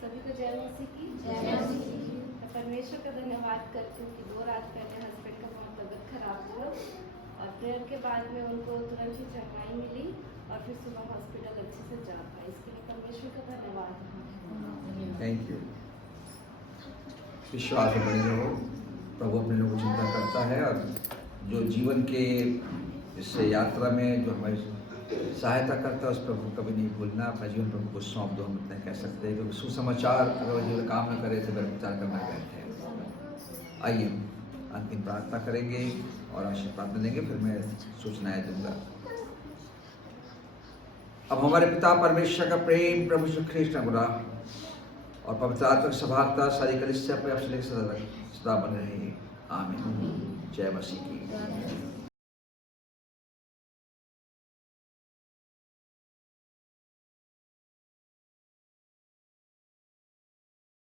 सभी को जय मसीह की। मैं परमेश्वर का धन्यवाद करती हूँ कि 2 रात पहले हस्बैंड का बहुत तबीयत खराब हुआ और प्रेयर के बाद में उनको तुरंत ही चंगाई मिली और फिर सुबह हॉस्पिटल अच्छे से जा पाए। इसके लिए परमेश्वर का धन्यवाद। Thank you. विश्वास में बने रहो, प्रभु अपने लोगों को चिंता करता है, और जो जीवन के इस यात्रा में जो हमारी सहायता करता है उस प्रभु को कभी नहीं भूलना। अपना जीवन प्रभु को सौंप दो, हम इतना कह सकते हैं, क्योंकि सुसमाचार अगर जीवन काम न करे तो प्रचार करना व्यर्थ है। आइए अंतिम प्रार्थना करेंगे और आशीर्वाद प्रार्थना देंगे, फिर मैं सूचनाएं दूंगा। अब हमारे पिता परमेश्वर का प्रेम, प्रभु यीशु ख्रीष्ट का गुनाह और पवित्र आत्मा की सभागता सारी कलीसिया पर अब से सदा बने रहे। आमीन। जय मसीह की।